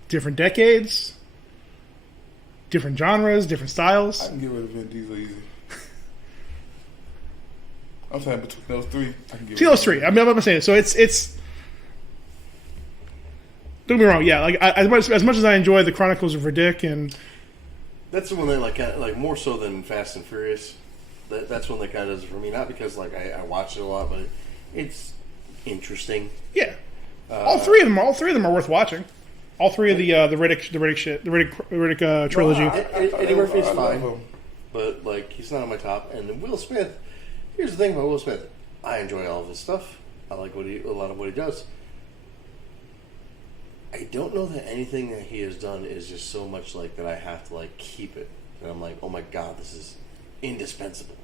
Different decades, different genres, different styles. I can get rid of Vin Diesel easy. I'm saying between those 3, I can get between those 3. I'm saying so. It's. Don't get me wrong. Yeah, like as much as I enjoy the Chronicles of Riddick and. That's the one that like more so than Fast and Furious. That's one that kind of does it for me. Not because like I watch it a lot, but it's interesting. Yeah. All three of them are worth watching. All 3 of the Riddick trilogy. Eddie Murphy's fine, but like he's not on my top. And then Will Smith. Here's the thing about Will Smith. I enjoy all of his stuff. I like a lot of what he does. I don't know that anything that he has done is just so much like that I have to like keep it. And I'm like, oh my god, this is indispensable.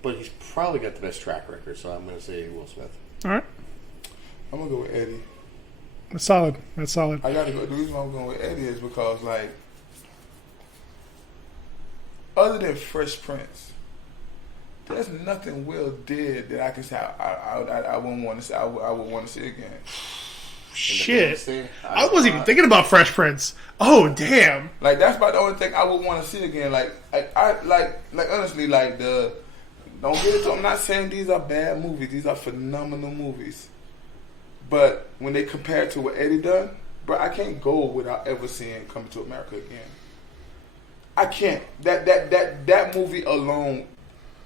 But he's probably got the best track record, so I'm going to say Will Smith. All right. I'm going to go with Eddie. That's solid. I got to go. The reason why I'm going with Eddie is because, like, other than Fresh Prince, there's nothing Will did that I can say I wouldn't want to say. I would want to see again. Shit, I wasn't even thinking about Fresh Prince. Oh damn! Like that's about the only thing I would want to see again. Like honestly, like don't get it. I'm not saying these are bad movies. These are phenomenal movies. But when they compare to what Eddie done, bro, I can't go without ever seeing Coming to America again. I can't. That movie alone,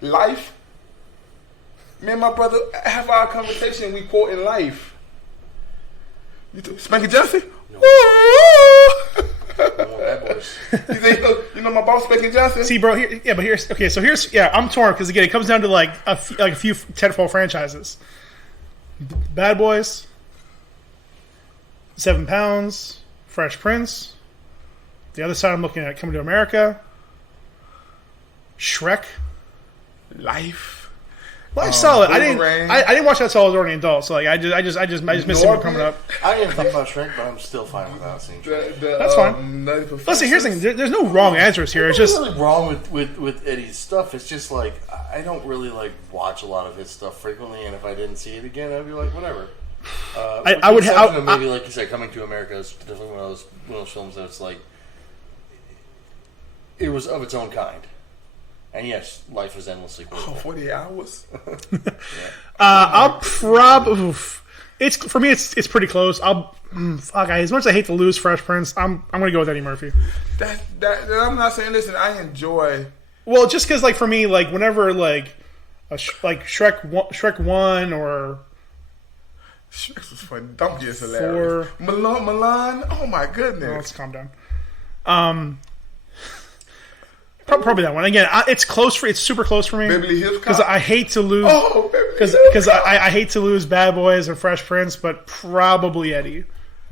Life. Me and my brother have our conversation. We quote in Life. You Spanky Johnson? No. Bad boys. You know my boss, Spanky Johnson? See, bro, I'm torn because again, it comes down to like a few tentpole franchises. Bad Boys, 7 Pounds, Fresh Prince. The other side I'm looking at Coming to America, Shrek, Life. Well, I saw it. I Boomerang. didn't watch that till I was already an adult. So like, I just missed it coming up. I didn't think about Shrek, but I'm still fine without seeing Shrek. That's fine. Listen, here's the thing. There's no wrong answers here. It's There's just really wrong with Eddie's stuff. It's just like I don't really like watch a lot of his stuff frequently, and if I didn't see it again, I'd be like, whatever. I would have maybe like you said, Coming to America is definitely one of those films that's like it was of its own kind. And yes, life is endlessly beautiful. 48 hours. I'll probably. It's for me. It's pretty close. As much as I hate to lose Fresh Prince, I'm gonna go with Eddie Murphy. That I'm not saying. Listen, I enjoy. Well, just because like for me, like whenever like Shrek 1 or Shrek was funny. Donkey is hilarious. Milan. Oh my goodness. Let's calm down. Probably that one. Again, it's close. It's super close for me. Beverly Hills Cop. Because I hate to lose. Because I hate to lose Bad Boys and Fresh Prince, but probably Eddie.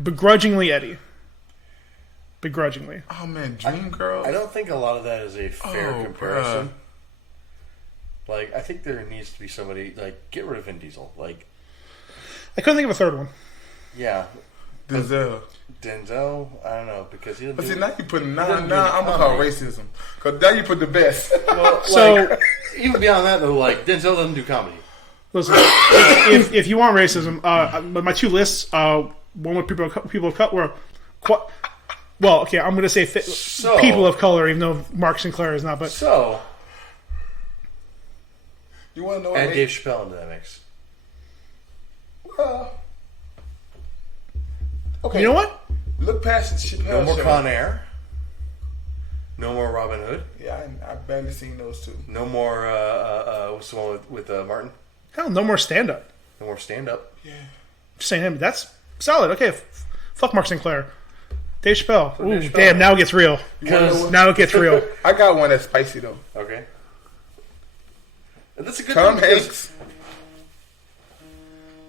Begrudgingly Eddie. Begrudgingly. Oh man, Dreamgirls. I don't think a lot of that is a fair comparison. Bruh. Like, I think there needs to be somebody like get rid of Vin Diesel. Like, I couldn't think of a third one. Yeah, Denzel. I don't know because he doesn't. But see, do- now you put he now doesn't do I'm any gonna call comedy. racism because now you put the best. Well, So- like, even beyond that though, like Denzel doesn't do comedy. Listen, if you want racism, but my two lists, one with people of color, well, okay, I'm going to say So- people of color, even though Mark Sinclair is not. But So You want to know what? add Dave Chappelle into that mix. Okay. you know what? Look past Chappelle No more show. Con Air. No more Robin Hood. Yeah, I've barely seen those two. No more. What's the one with Martin? Hell, no more stand up. No more stand up. Yeah. Just saying him. That's solid. Okay, fuck Mark Sinclair. Dave Chappelle. Ooh, Dave Chappelle. damn, now it gets real. Because Now it gets real. I got one that's spicy though. okay, and that's a good Tom thing because- Hanks.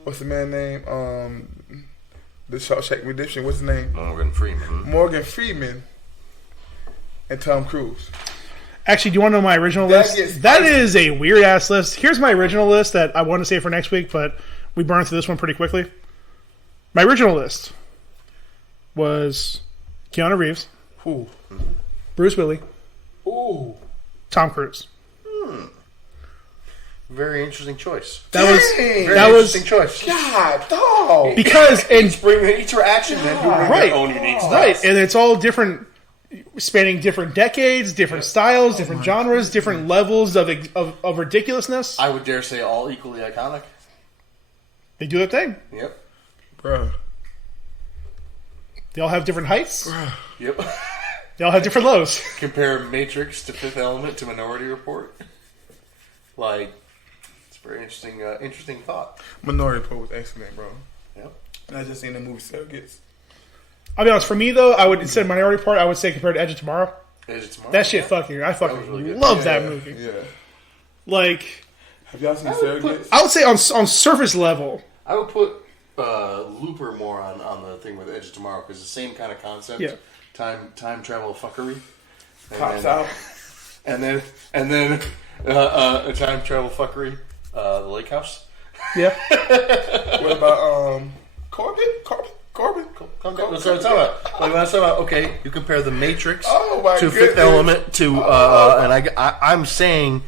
What's the man name? The Shawshank Redemption. What's his name? Morgan Freeman. Morgan Freeman and Tom Cruise. Actually, do you want to know my original That list? gets That spicy. is a weird ass list. Here's my original list that I want to save for next week, but we burned through this one pretty quickly. My original list was Keanu Reeves, Ooh. Bruce Willis, Ooh. Tom Cruise. Very interesting choice. That was Dang. Very that was interesting choice. God, dog. because and Each reaction then do bring Right. their own unique styles. right, and it's all different, spanning different decades, different styles, different genres, different levels of ridiculousness. I would dare say all equally iconic. They do their thing. Yep. Bruh. They all have different heights. Yep. They all have different lows. Compare Matrix to Fifth Element to Minority Report. Like, it's a very interesting thought. Minority Report was excellent, bro. Yep. And I just seen the movie Surrogates. I'll be honest. For me, though, I would instead of Minority Report, I would say compared to Edge of Tomorrow. Is it tomorrow? That shit fucking. I fucking was really good. love that movie. Yeah. Like, Have y'all seen would Surrogates? I would say on surface level. I would put Looper more on the thing with Edge of Tomorrow because the same kind of concept. Yeah. Time travel fuckery. And Pops then- out. And then a time travel fuckery. The Lake House. Yeah. What about Corbin? That's what I'm talking about. Like, when I was talking about, okay, you compare the Matrix Oh, my to Fifth goodness. Element to, and I'm saying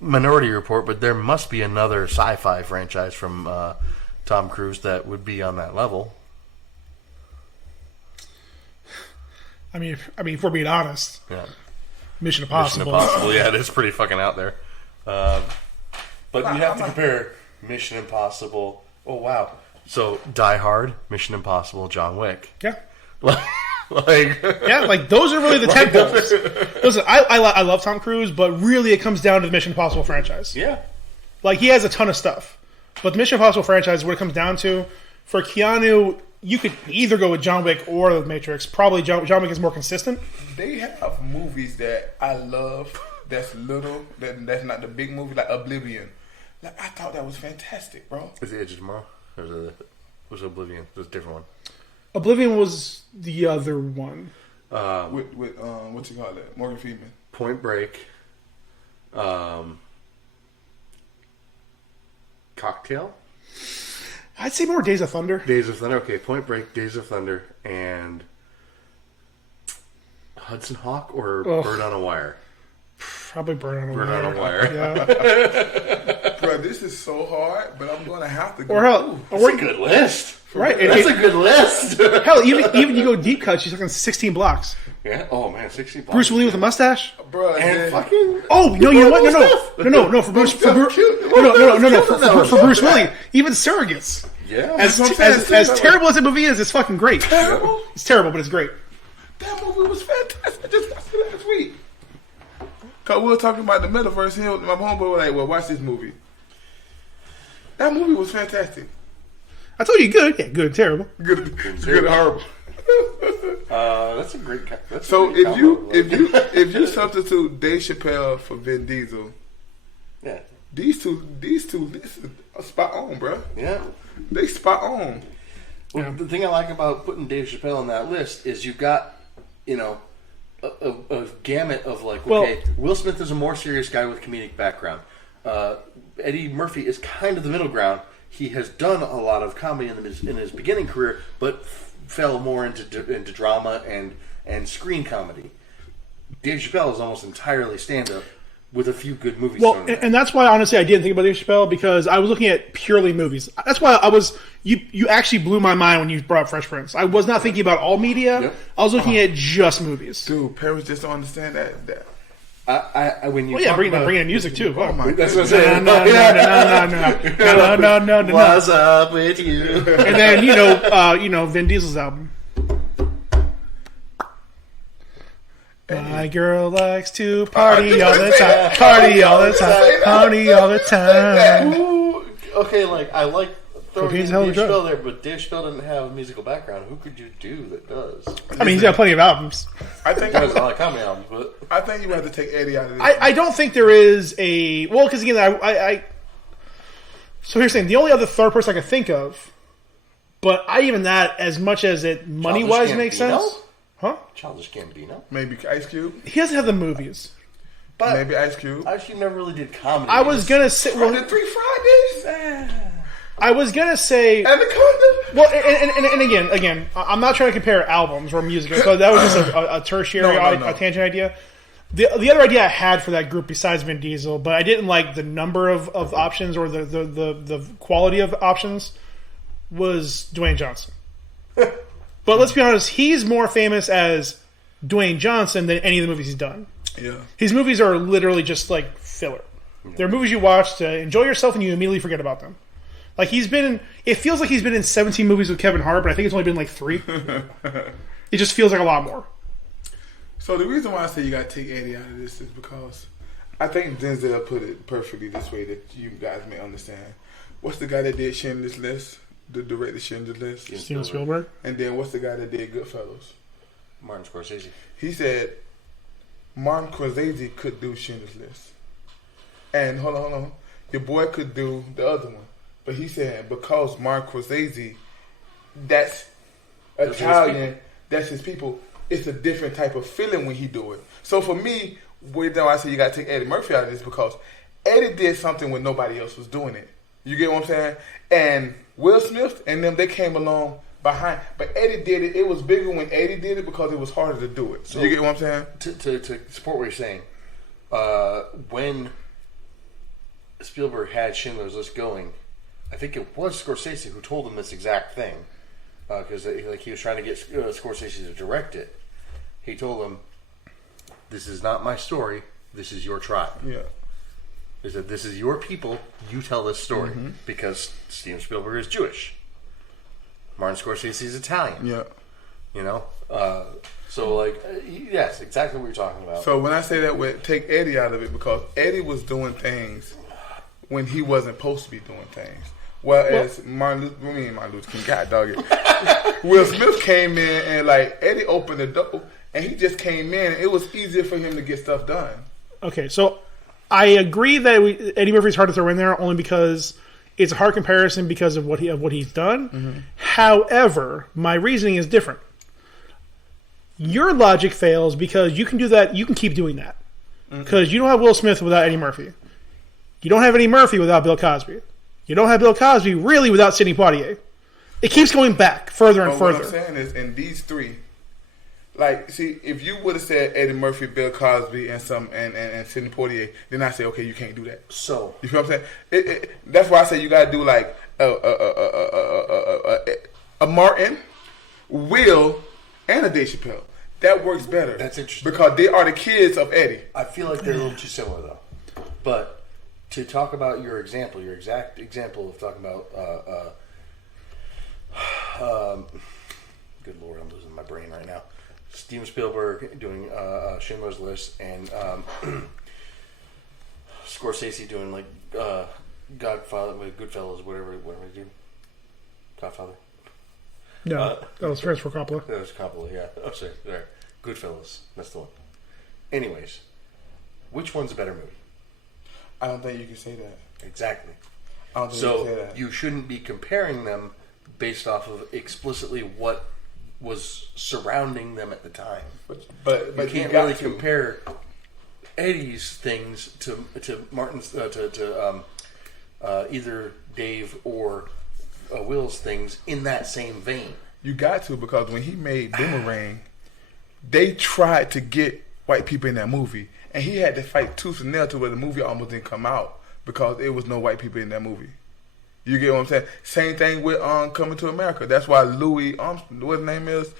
Minority Report, but there must be another sci-fi franchise from Tom Cruise that would be on that level. I mean, if we're being honest, Yeah. Mission Mission Impossible. Impossible, yeah, it is pretty fucking out there. But you have to compare Mission Impossible. Oh wow! So Die Hard, Mission Impossible, John Wick. Yeah. Like Yeah, like those are really the tentpoles. Listen, I love Tom Cruise, but really it comes down to the Mission Impossible franchise. yeah, Like he has a ton of stuff, but the Mission Impossible franchise is what it comes down to. For Keanu, you could either go with John Wick or The Matrix. Probably John Wick is more consistent. They have movies that I love. That's little. That's not the big movie like Oblivion. Like I thought that was fantastic, bro. is the Edge of Tomorrow? Or was it Oblivion? It was a different one. Oblivion was the other one. With what you call it? Morgan Freeman. Point Break. Cocktail. I'd say more Days of Thunder. Days of Thunder. Okay, Point Break, Days of Thunder, and Hudson Hawk or Bird on a Wire? Probably Bird on a Wire. Bird on a Wire. Yeah. Bro, this is so hard, but I'm gonna have to go. Or hell, That's a good list. Right. That's a good list. Hell, even you go deep cut, she's looking 16 blocks. Yeah. Oh man, 60 blocks. Bruce Willis with a mustache. Bro, And fucking. Oh no! You know what? No. For Bruce. For Bruce Willis, even Surrogates. Yeah. As terrible as the movie is, it's fucking great. Terrible? It's terrible, but it's great. That movie was fantastic. I just watched it last week. Cause we were talking about the metaverse, and my homeboy was like, "Well, watch this movie." That movie was fantastic. I told you good. Yeah, good, terrible. Good, horrible. That's a great. So if you substitute Dave Chappelle for Vin Diesel, yeah, these two lists are spot on, bro. Yeah, they spot on. Well, the thing I like about putting Dave Chappelle on that list is you've got, a gamut of like, okay, Will Smith is a more serious guy with comedic background. Eddie Murphy is kind of the middle ground. He has done a lot of comedy in his beginning career, but fell more into drama and screen comedy. Dave Chappelle is almost entirely stand-up with a few good movies. Well, and that's why honestly I didn't think about Dave Chappelle, because I was looking at purely movies. That's why you actually blew my mind when you brought up Fresh Prince. I was not thinking about all media. Yep. I was looking at just movies. Dude, parents just don't understand that. When you bringing in music too. Oh my! That's what I'm saying. No. What's up with you? And then Vin Diesel's album. My girl likes to party all the time. Party all the time. Party all the time. Ooh, okay, I like throwing Dave Chappelle there, but Dave Chappelle doesn't have a musical background. Who could you do that does? I mean, he's got plenty of albums. I think he has a lot of comedy albums, but I think you have to take Eddie out of this. I don't think there is a because again I so here's the thing. The only other third person I could think of, but even that, as much as it money wise makes sense. Huh? Childish Gambino? Maybe Ice Cube? He doesn't have the movies. But maybe Ice Cube? Ice Cube never really did comedy. I was going to say... the 3 Fridays? I was going to say... Anaconda? Well, and again, I'm not trying to compare albums or music. So that was just a tertiary a tangent idea. The other idea I had for that group besides Vin Diesel, but I didn't like the number of options or the quality of options, was Dwayne Johnson. But let's be honest, he's more famous as Dwayne Johnson than any of the movies he's done. Yeah. His movies are literally just like filler. They're movies you watch to enjoy yourself and you immediately forget about them. It feels like he's been in 17 movies with Kevin Hart, but I think it's only been like 3. It just feels like a lot more. So the reason why I say you got to take Eddie out of this is because I think Denzel put it perfectly this way that you guys may understand. What's the guy that did Schindler's List? The director Schindler's List? Steven Spielberg. And then what's the guy that did Goodfellas? Martin Scorsese. He said Martin Scorsese could do Schindler's List. And hold on. Your boy could do the other one. But he said because Martin Scorsese, that's Italian, that's his people, it's a different type of feeling when he do it. So for me, I say you got to take Eddie Murphy out of this because Eddie did something when nobody else was doing it. You get what I'm saying? And Will Smith and them, they came along behind. But Eddie did it. It was bigger when Eddie did it because it was harder to do it. So you get what I'm saying? To support what you're saying, when Spielberg had Schindler's List going, I think it was Scorsese who told him this exact thing. Because he was trying to get Scorsese to direct it. He told him, "This is not my story. This is your tribe." Yeah. He said, "This is your people. You tell this story." Mm-hmm. Because Steven Spielberg is Jewish. Martin Scorsese is Italian. Yeah. Yes, exactly what you're talking about. So when I say that, take Eddie out of it because Eddie was doing things when he wasn't supposed to be doing things. Whereas Martin Luther King, God dog it. Will Smith came in and Eddie opened the door and he just came in and it was easier for him to get stuff done. Okay, so I agree that Eddie Murphy's hard to throw in there only because it's a hard comparison because of what he's done. Mm-hmm. However, my reasoning is different. Your logic fails because you can do that. You can keep doing that because you don't have Will Smith without Eddie Murphy. You don't have Eddie Murphy without Bill Cosby. You don't have Bill Cosby really without Sidney Poitier. It keeps going back further and But further. what I'm saying is, in these three, like, see, if you would have said Eddie Murphy, Bill Cosby, and Sidney Poitier, then I say, okay, you can't do that. So You feel what I'm saying? That's why I say you gotta do like a Martin, Will, and a Dave Chappelle. That works better. That's interesting. because they are the kids of Eddie. I feel like they're a little too similar, though. But to talk about your exact example of talking about, good Lord, I'm losing my brain right now. Steven Spielberg doing Schindler's List and Scorsese doing like Godfather, Goodfellas, whatever they do. Godfather. No, that was Francis Ford Coppola. That was Coppola, yeah. Oh, sorry. There. Goodfellas. That's the one. Anyways, which one's a better movie? I don't think you can say that. Exactly. I don't think you can say So that. you shouldn't be comparing them based off of explicitly what was surrounding them at the time. But You can't got really to. compare Eddie's things to Martin's to either Dave or Will's things in that same vein. You got to, because when he made Boomerang, they tried to get white people in that movie, and he had to fight tooth and nail to where the movie almost didn't come out because there was no white people in that movie. You get what I'm saying? Same thing with Coming to America. That's why Louis Armstrong, what his name is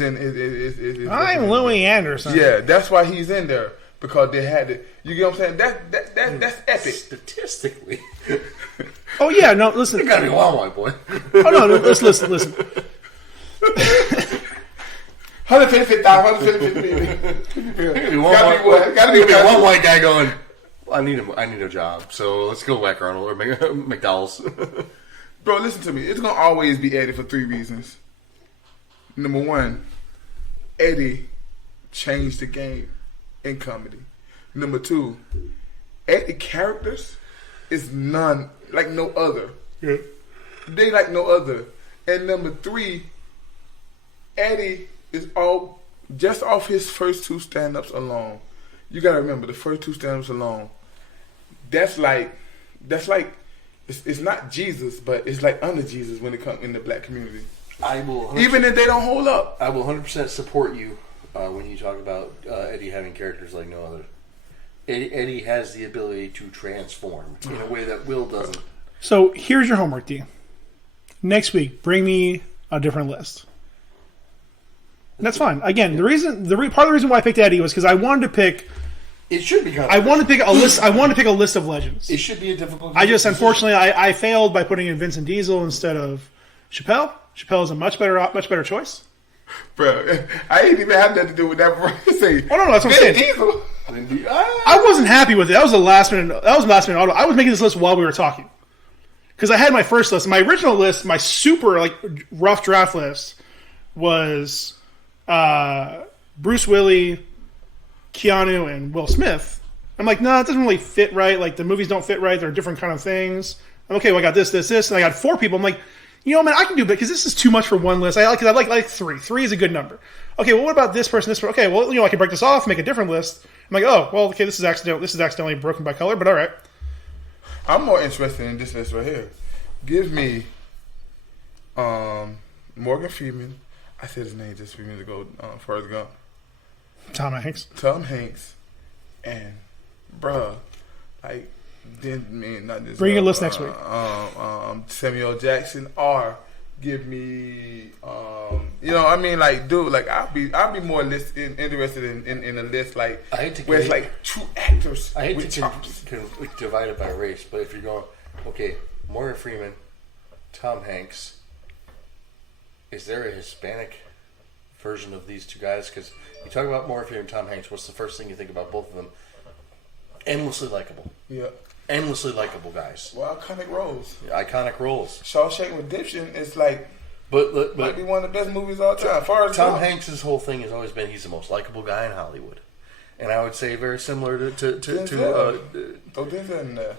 in. I'm Louis Anderson. Yeah, that's why he's in there, because they had to. You get what I'm saying? That's epic. Statistically, Oh yeah, no, listen. you gotta be one white boy. Oh no, listen. 150,000, 150. Gotta be one white guy going, I need a job, so let's go back Arnold or McDonald's. Bro, listen to me. It's gonna always be Eddie for three reasons. Number one, Eddie changed the game in comedy. Number two, Eddie characters is none like no other. Yeah. They like no other. And number three, Eddie is all just off his first two stand-ups alone. You gotta remember the first two stand-ups alone. That's like it's not Jesus, but it's like under Jesus when it comes in the black community. I will, Even if they don't hold up. I will 100% support you when you talk about Eddie having characters like no other. Eddie has the ability to transform in a way that Will doesn't. So here's your homework, D. Next week, bring me a different list. And that's fine. Again, part of the reason why I picked Eddie was because I wanted to pick. It should be. I wanted to pick a list. I wanted to pick a list of legends. It should be a difficult. I just, decision. unfortunately, I failed by putting in Vincent Diesel instead of Chappelle. Chappelle is a much better choice. Bro, I ain't even have nothing to do with that. Say, Oh no, that's what I'm saying. Diesel. I wasn't happy with it. That was the last minute. Auto. I was making this list while we were talking because I had my first list. My original list, my super rough draft list, was Bruce Willis, Keanu, and Will Smith. I'm like, no, it doesn't really fit right. Like the movies don't fit right. They're different kind of things. I'm okay. Well, I got this, and I got four people. I'm like, you know, man, I can do it because this is too much for one list. I like three. Three is a good number. Okay, well, what about this person? This person? Okay, well, I can break this off, make a different list. I'm like, oh, well, okay, this is accidentally broken by color, but all right. I'm more interested in this list right here. Give me Morgan Freeman. I said his name just a few minutes ago. Forrest Gump. Tom Hanks. Tom Hanks, and bruh, not this. Bring your list next week. Samuel Jackson, or give me, dude, I'll be more interested in a list like where it's like true actors. I hate with to chops. divide it by race, but if you're going, okay, Morgan Freeman, Tom Hanks, is there a Hispanic version of these two guys? Because you talk about Morgan Freeman and Tom Hanks, what's the first thing you think about both of them? Endlessly likable. Yeah. Endlessly likable guys. Well, iconic roles. Iconic roles. Shawshank Redemption is might But be one of the best movies of all time. Tom Hanks' whole thing has always been he's the most likable guy in Hollywood. And I would say very similar to Denzel in there.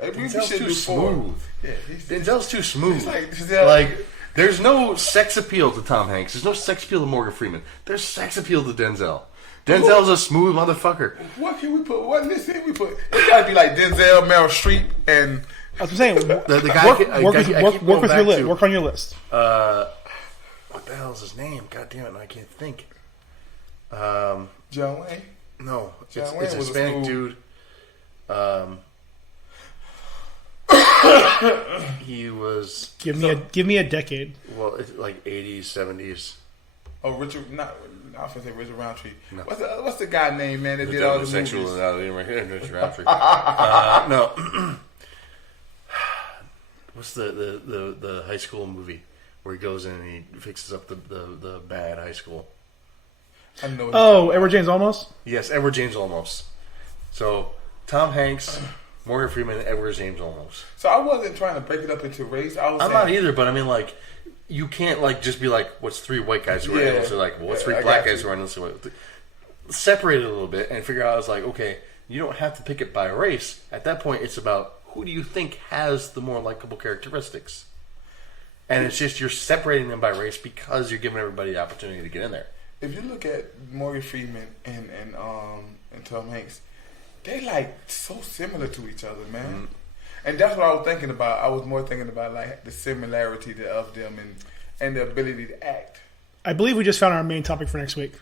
Denzel's too smooth. Yeah, Denzel's too smooth. He's there's no sex appeal to Tom Hanks. There's no sex appeal to Morgan Freeman. There's sex appeal to Denzel. Denzel's a smooth motherfucker. What can we put? What list can we put? It gotta be like Denzel, Meryl Streep, and I was saying, The guy. work with your list. Work on your list. What the hell is his name? God damn it! I can't think. John Wayne. No, John it's Wayne a was Hispanic a dude. He was. Give me a decade. Well, it's like 80s, 70s. Oh, Richard. I was gonna say Richard Roundtree. No. What's the guy name, man? That did all the movies? Richard Roundtree. No. What's the high school movie where he goes in and he fixes up the bad high school? I know. Oh, Edward James Olmos? Yes, Edward James Olmos. So Tom Hanks, Morgan Freeman, Edward James Olmos. So I wasn't trying to break it up into race. I'm not either, but I mean, like, you can't like just be like, what's three white guys who are endless? Or like, what's three black guys who are endless? Separate it a little bit and figure out. I was like, okay, you don't have to pick it by race. At that point, it's about who do you think has the more likable characteristics, and it's just you're separating them by race because you're giving everybody the opportunity to get in there. If you look at Morgan Freeman and Tom Hanks, they like so similar to each other, man. Mm-hmm. And that's what I was thinking about. I was more thinking about like the similarity of them and the ability to act. I believe we just found our main topic for next week.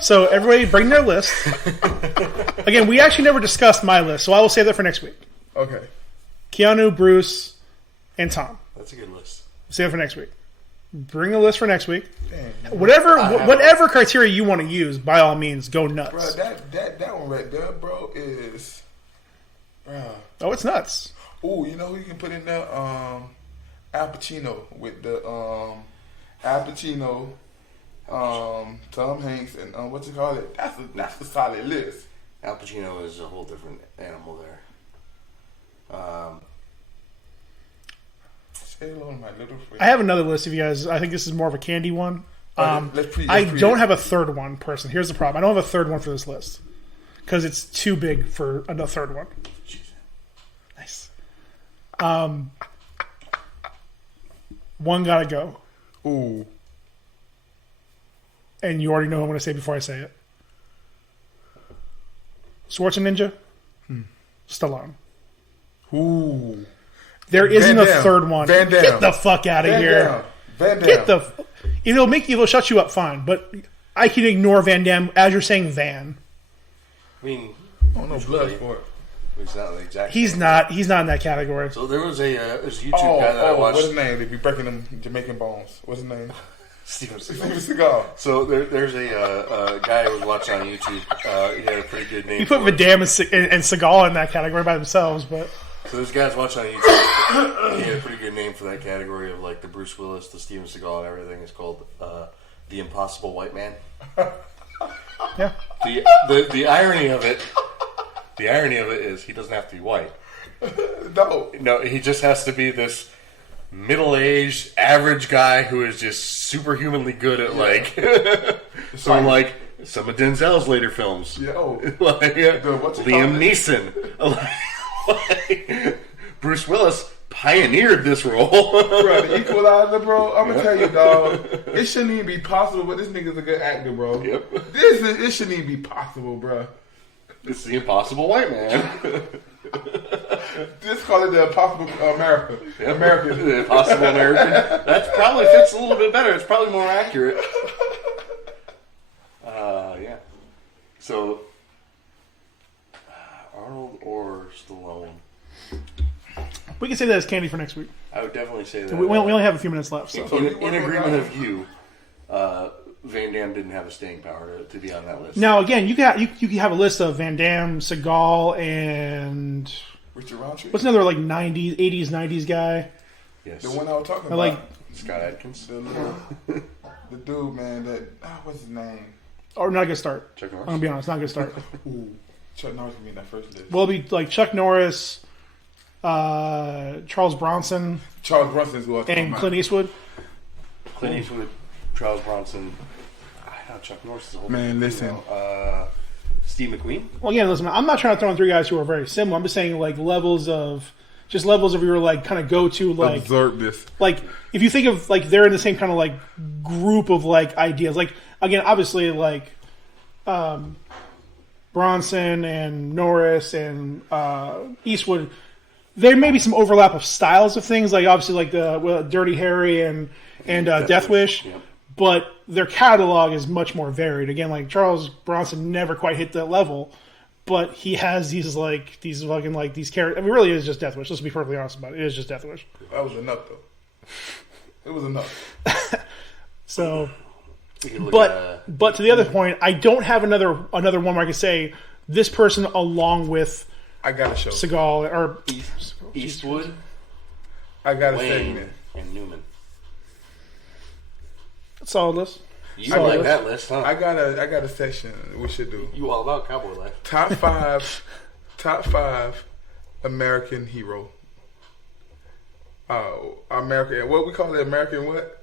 So everybody bring their list. Again, we actually never discussed my list, so I will save that for next week. Okay. Keanu, Bruce, and Tom. That's a good list. Save it for next week. Bring a list for next week. Damn, whatever criteria you want to use, by all means, go nuts. Bro, that one right there, bro, is... Bro. Oh, it's nuts. Oh, you know who you can put in there? Al Pacino with the Al Pacino, Tom Hanks, and what you call it? That's a solid list. Al Pacino is a whole different animal there. Say hello to my little friend. I have another list of you guys. I think this is more of a candy one. I don't have a third one, person. Here's the problem. I don't have a third one for this list because it's too big for a third one. Nice. One gotta go. Ooh. And you already know what I'm going to say before I say it. Schwarzenegger, Stallone. Ooh. There isn't Van a Damme. third one. Van Damme. Get the fuck out of here. Van Damme. Get the. It'll shut you up fine, but I can ignore Van Damme as you're saying Van. I mean, I don't know blood for it. He's not the exact. He's not in that category. So there was a YouTube guy that I watched. What's his name? They be breaking them Jamaican bones. What's his name? Steven Seagal. So there's a guy I was watching on YouTube. He had a pretty good name. You put Van Damme and Seagal in that category by themselves, but. So this guy's watching on YouTube. He had a pretty good name for that category of like the Bruce Willis, the Steven Seagal, and everything. It's called the Impossible White Man. Yeah. The irony of it. The irony of it is he doesn't have to be white. No, he just has to be this middle-aged, average guy who is just superhumanly good at like like some of Denzel's later films. Yeah, like Liam Neeson. Bruce Willis pioneered this role. Bro, the Equalizer, bro. I'm gonna tell you, dog. It shouldn't even be possible, but this nigga's a good actor, bro. Yep. It shouldn't even be possible, bro. It's the Impossible White Man. Just call it the Impossible America. Yep. American. The Impossible American. That probably fits a little bit better. It's probably more accurate. Yeah. So, Arnold or Stallone? We can say that as candy for next week. I would definitely say that. We only have a few minutes left. So. In agreement of you, Van Damme didn't have a staying power to be on that list. Now, again, you can have a list of Van Damme, Seagal, and Richard Roundtree. What's another like 80s, 90s guy? Yes, the one I was talking about. Like Scott Adkins. The dude, man. What's his name? Or not a good start. Chuck Norris. I'm gonna be honest, not a good start. Ooh, Chuck Norris would be in that first list. Well, it'll be like Chuck Norris, Charles Bronson. Charles Bronson's what? And Clint Eastwood. Clint Eastwood, Charles Bronson. I know Chuck Norris is a whole man. Listen, Steve McQueen. Well, again, listen. I'm not trying to throw in three guys who are very similar. I'm just saying like levels of your like kind of go to like observe this. Like if you think of like they're in the same kind of like group of like ideas. Like again, obviously like Bronson and Norris and Eastwood. there may be some overlap of styles of things, like obviously like the Dirty Harry and Death Wish, Yep. but their catalog is much more varied. Again, like Charles Bronson never quite hit that level, but he has these characters. I mean, it really is just Death Wish. Let's be perfectly honest about it. It is just Death Wish. That was enough, though. It was enough. So, but to the other point, I don't have another one where I can say this person along with I got a show. Seagal or Eastwood, I got a Wayne, segment. and Newman. solid list. You like that list, huh? I got a section we should do. You all about cowboy life. Top five American hero. American. What we call it? American what?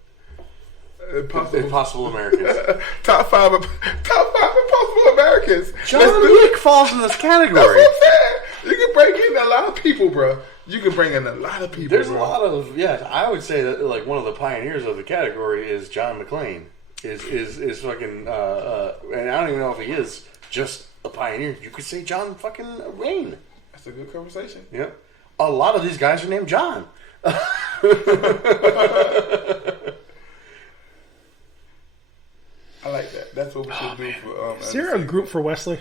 Impossible Americans. top five impossible Americans. John Wick falls in this category. That's what I'm saying. You can bring in a lot of people, bro. You can bring in a lot of people. There's bro. a lot of I would say that like one of the pioneers of the category is John McClane. Is fucking and I don't even know if he is just a pioneer. You could say John fucking Wayne. That's a good conversation. Yep. A lot of these guys are named John. I like that. That's what we should do for. Is there a group for Wesley?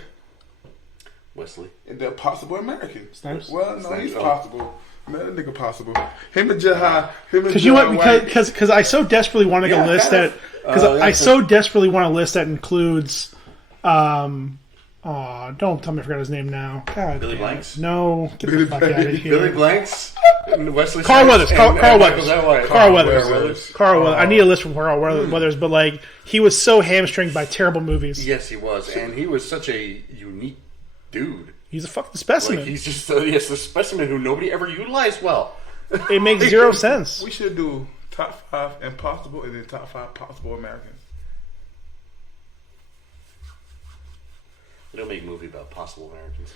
Wesley. The possible American. Snipes? Well, no, Snipes. he's possible. Man, that nigga possible. Him and Jahai. Because you know what? Because I so desperately want to make a list that I so desperately want a list that includes. Don't tell me I forgot his name now. God, Billy Blanks. No, get the fuck out of here. Billy Blanks. Wesley. Carl Weathers. Carl Weathers. Carl Weathers. Weathers. Carl Weathers. I need a list from Carl Weathers, but like he was so hamstringed by terrible movies. Yes, he was, and he was such a unique dude. He's a fucking specimen. Like he's just the specimen who nobody ever utilized well. It makes zero sense. We should do top 5 impossible and then top 5 possible Americans. They don't make a movie about possible Americans.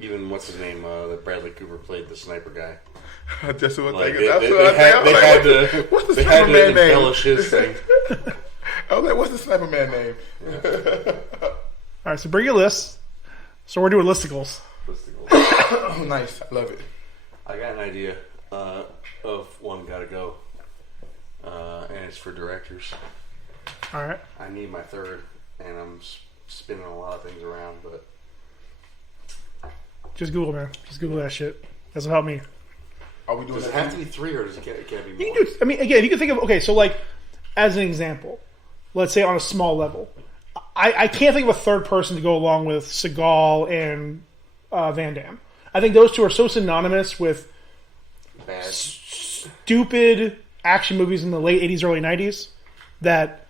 Even what's his name? That Bradley Cooper played the sniper guy. That's what Like, They had to embellish his thing. I was like, what's the sniper man name? All right, so bring your list. So we're doing listicles. Oh, nice. I love it. I got an idea of one gotta go, and it's for directors. All right. I need my third, and I'm spinning a lot of things around, but Just Google, man. Just Google that shit. That's what helped me. Are we doing does it that? have to be 3 or does it can't be more? You can do. I mean, again, you can think of so like as an example, let's say on a small level, I can't think of a third person to go along with Seagal and Van Damme. I think those two are so synonymous with Bad. stupid action movies in the late '80s, early '90s that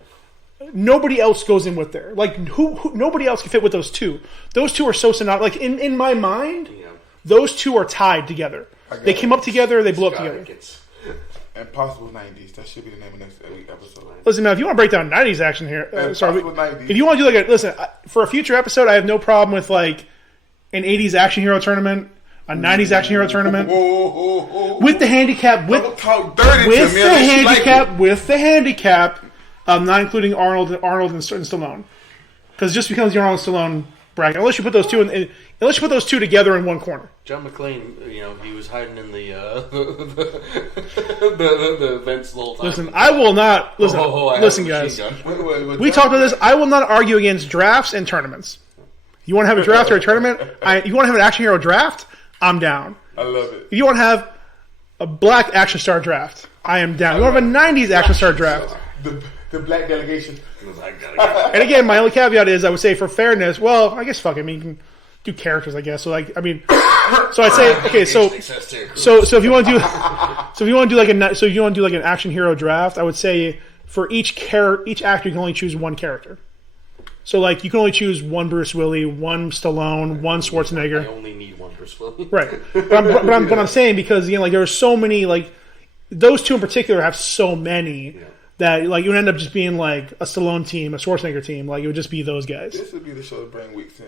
nobody else goes in with there. Like who nobody else can fit with those two. Those two are so synonymous. Like in my mind, Yeah. those two are tied together. They came up together. They blew up together. Impossible 90s. That should be the name of next episode. Listen, man, if you want to break down '90s action here, sorry, Impossible 90s. if you want to do for a future episode, I have no problem with like an '80s action hero tournament, a '90s action hero tournament with the handicap, Don't talk dirty with to me. the unless you like handicap, it. with the handicap, not including Arnold and Stallone, because it just becomes the Arnold and Stallone bracket unless you put those two unless you put those two together in one corner. John McClane, he was hiding in the the vents the whole time. Listen, I will not listen. I have Listen, a guys. machine gun. We talked about this. I will not argue against drafts and tournaments. You want to have a draft or a tournament? You want to have an action hero draft? I'm down. I love it. If you want to have a black action star draft, I am down. You want to have a '90s action star draft? The black delegation. And again, my only caveat is I would say for fairness. Well, I guess fuck it. I mean, you can do characters, I guess. So like, I mean, so I'd say okay. So if you want to do like an action hero draft, I would say for each actor you can only choose one character. So like you can only choose one Bruce Willis, one Stallone, one Schwarzenegger. I only need one Bruce Willis. Right. But I'm saying because again, like there are so many, like those two in particular have so many that like you would end up just being like a Stallone team, a Schwarzenegger team. Like it would just be those guys. This would be the show to bring weeks in.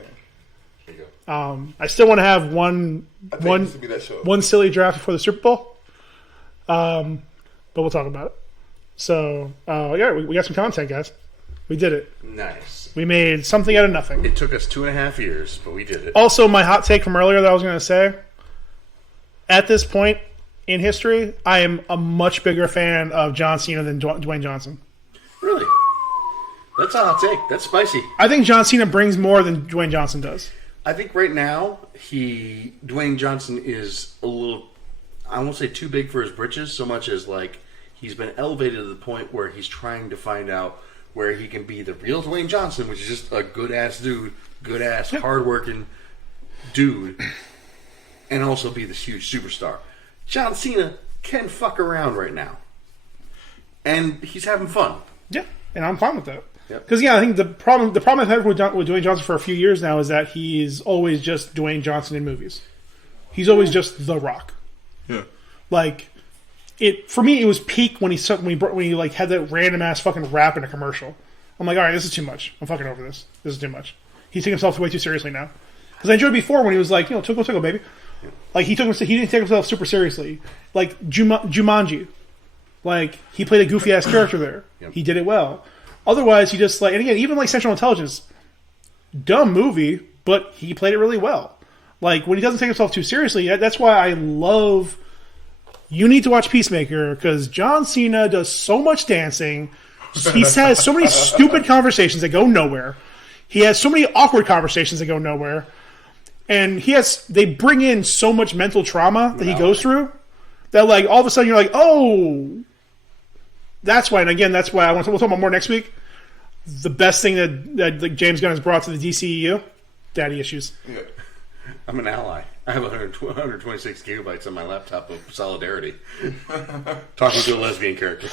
There you go. I still want to have one This would be that show. one silly draft before the Super Bowl. But we'll talk about it. So we got some content, guys. We did it. Nice. We made something out of nothing. It took us 2.5 years, but we did it. Also, my hot take from earlier that I was going to say, at this point in history, I am a much bigger fan of John Cena than Dwayne Johnson. Really? That's a hot take. That's spicy. I think John Cena brings more than Dwayne Johnson does. I think right now, Dwayne Johnson is a little, I won't say too big for his britches, so much as like he's been elevated to the point where he's trying to find out where he can be the real Dwayne Johnson, which is just a good-ass dude, good-ass, hard-working dude, and also be this huge superstar. John Cena can fuck around right now. And he's having fun. Yeah, and I'm fine with that. Because I think the problem I've had with Dwayne Johnson for a few years now is that he's always just Dwayne Johnson in movies. He's always just The Rock. Yeah. Like, for me, it was peak when he like had that random ass fucking rap in a commercial. I'm like, all right, this is too much. I'm fucking over this. This is too much. He's taking himself way too seriously now. Because I enjoyed before when he was like, tickle, baby. Like, he didn't take himself super seriously. Like, Jumanji. Like, he played a goofy-ass character there. Yep. He did it well. Otherwise, he just, like... And again, even, like, Central Intelligence, dumb movie, but he played it really well. Like, when he doesn't take himself too seriously, that's why I love... You need to watch Peacemaker, because John Cena does so much dancing. He has so many stupid conversations that go nowhere. He has so many awkward conversations that go nowhere. And they bring in so much mental trauma that he goes through that, like, all of a sudden you're like, oh, that's why. And again, that's why we'll talk about more next week. The best thing that like, James Gunn has brought to the DCEU, daddy issues. Yeah. I'm an ally. I have 126 gigabytes on my laptop of solidarity. Talking to a lesbian character.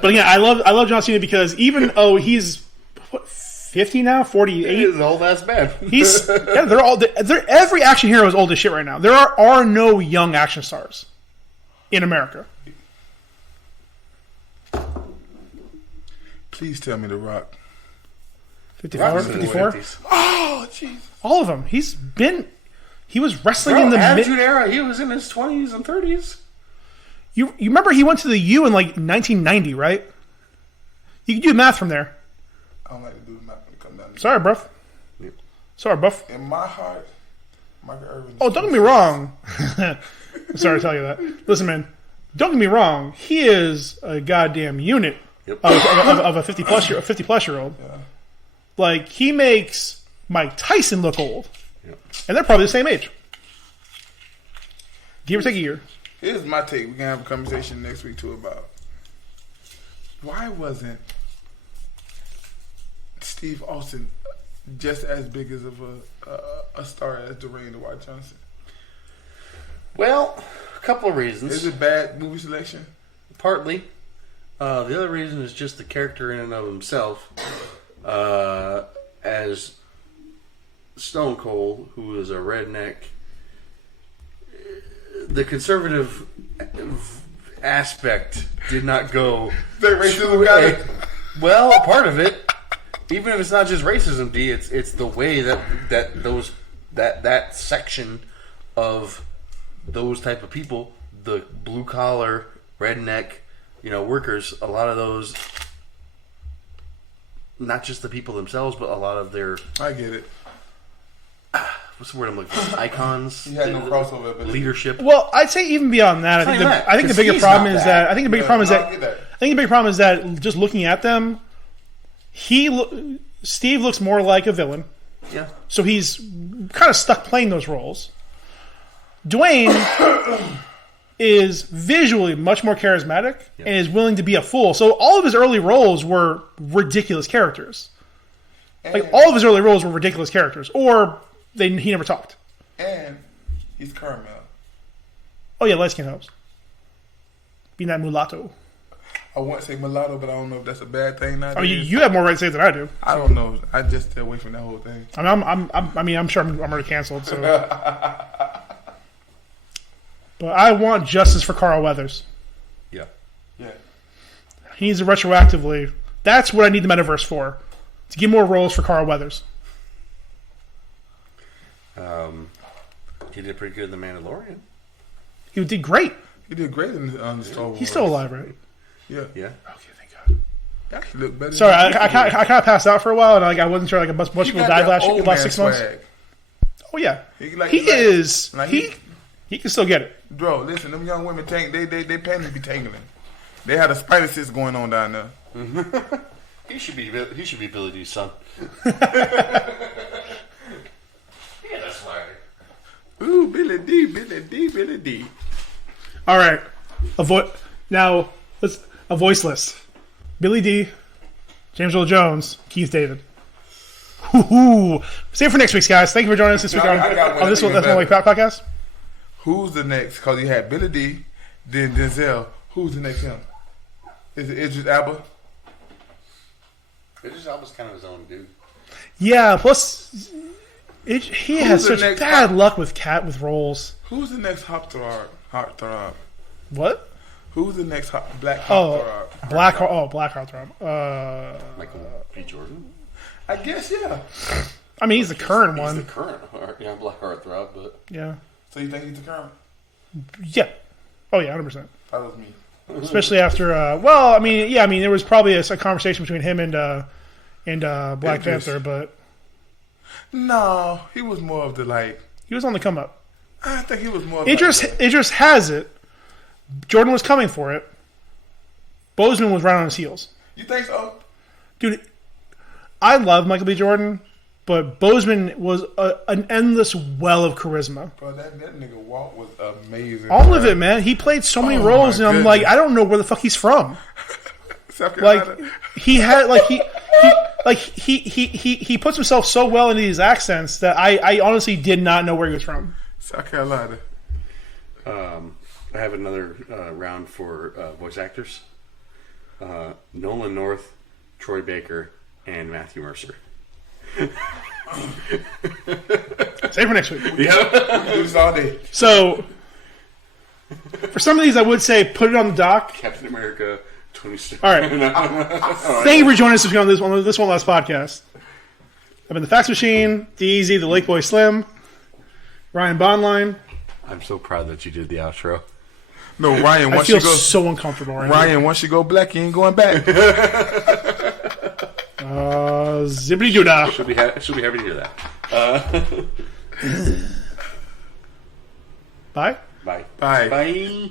But yeah, I love John Cena because even though he's 50 now, 48. He's an old ass man. Every action hero is old as shit right now. There are no young action stars in America. Please tell me The Rock. 54? 54? Oh, jeez. All of them. He was wrestling in the Attitude Era. He was in his 20s and 30s. You remember he went to the U in like 1990, right? You can do math from there. I don't like to do the math when it comes down to Sorry, bruv. Yep. Sorry, buff. In my heart, Michael Irvin. Oh, don't get me wrong. I'm sorry to tell you that. Listen, man. Don't get me wrong. He is a goddamn unit of a 50 plus year old. Yeah. Like, he makes Mike Tyson look old. Yep. And they're probably the same age. Give or take a year. Here's my take. We can have a conversation next week, too, about why wasn't Steve Austin just as big as of a star as Dwayne The Rock Johnson? Well, a couple of reasons. Is it bad movie selection? Partly. The other reason is just the character in and of himself. As Stone Cold, who is a redneck, the conservative aspect did not go. That racism got it. Well, part of it, even if it's not just racism, D, it's the way that section of those type of people, the blue collar redneck, workers, a lot of those. Not just the people themselves, but a lot of their... I get it. What's the word I'm looking for? Icons? You had no crossover ability. Leadership? Well, I'd say even beyond that, I think the bigger problem is that... I think the bigger problem is that just looking at them, Steve looks more like a villain. Yeah. So he's kind of stuck playing those roles. Dwayne is visually much more charismatic and is willing to be a fool. So all of his early roles were ridiculous characters. Like, all of his early roles were ridiculous characters. Or he never talked. And he's caramel. Oh, yeah, light skin helps. Being that mulatto. I won't say mulatto, but I don't know if that's a bad thing. I mean, you have more right to say it than I do. I don't know. I just stay away from that whole thing. I'm sure I'm already canceled. So. But I want justice for Carl Weathers. Yeah. Yeah. He needs to retroactively. That's what I need the metaverse for. To give more roles for Carl Weathers. He did pretty good in The Mandalorian. He did great. He did great in the Star Wars. He's still alive, right? Yeah. Yeah. Okay, thank God. He actually looked better. Sorry, I kind of passed out for a while, and I wasn't sure. Like a bunch of people died last 6 months. Swag. Oh yeah, He is. like He can still get it. Bro, listen, them young women they panties be tangling. They had a spider cyst going on down there. He should be Billy D's son. Yeah, that's right. Ooh, Billy D, Billy D, Billy D. All right, now let's a voice list: Billy D, James Earl Jones, Keith David. Woo-hoo. Save it for next week, guys. Thank you for joining us this week on this one. That's One Way Podcast. Who's the next? Because you had Billy D, then Denzel. Who's the next him? Is it Idris Elba? Idris Elba's kind of his own dude. Yeah. Plus, he has such bad luck with roles. Who's the next heartthrob? What? Who's the next black heartthrob? Black heartthrob. Michael B. Jordan. I guess yeah. I mean, he's the current He's one. the current black heartthrob, but Yeah. So you think he's the current? Yeah. Oh yeah, 100%. That was me. Especially after, there was probably a conversation between him and Black Idris. Panther, but No, he was more of the like. he was on the come up. I think he was more. Of Idris has it. Jordan was coming for it. Boseman was right on his heels. You think so? Dude, I love Michael B. Jordan, but Boseman was an endless well of charisma. Bro, that nigga walk was amazing. All of it, man. He played so many roles, and I'm like, I don't know where the fuck he's from. South Carolina. Like he had, he puts himself so well into these accents that I honestly did not know where he was from. South Carolina. I have another round for voice actors. Nolan North, Troy Baker, and Matthew Mercer. Save for next week. We can do this all day. So, for some of these, I would say put it on the dock. Captain America, Tony Stark. All right. Thank you for joining us on this one last podcast. I've been the Fax Machine, the Easy, the Lake Boy Slim, Ryan Bondline. I'm so proud that you did the outro. No, Ryan. I Once feel you go, so uncomfortable right Ryan. Once you go black, you ain't going back. Zippity doo dah. Should be happy to hear that. Bye. Bye. Bye. Bye.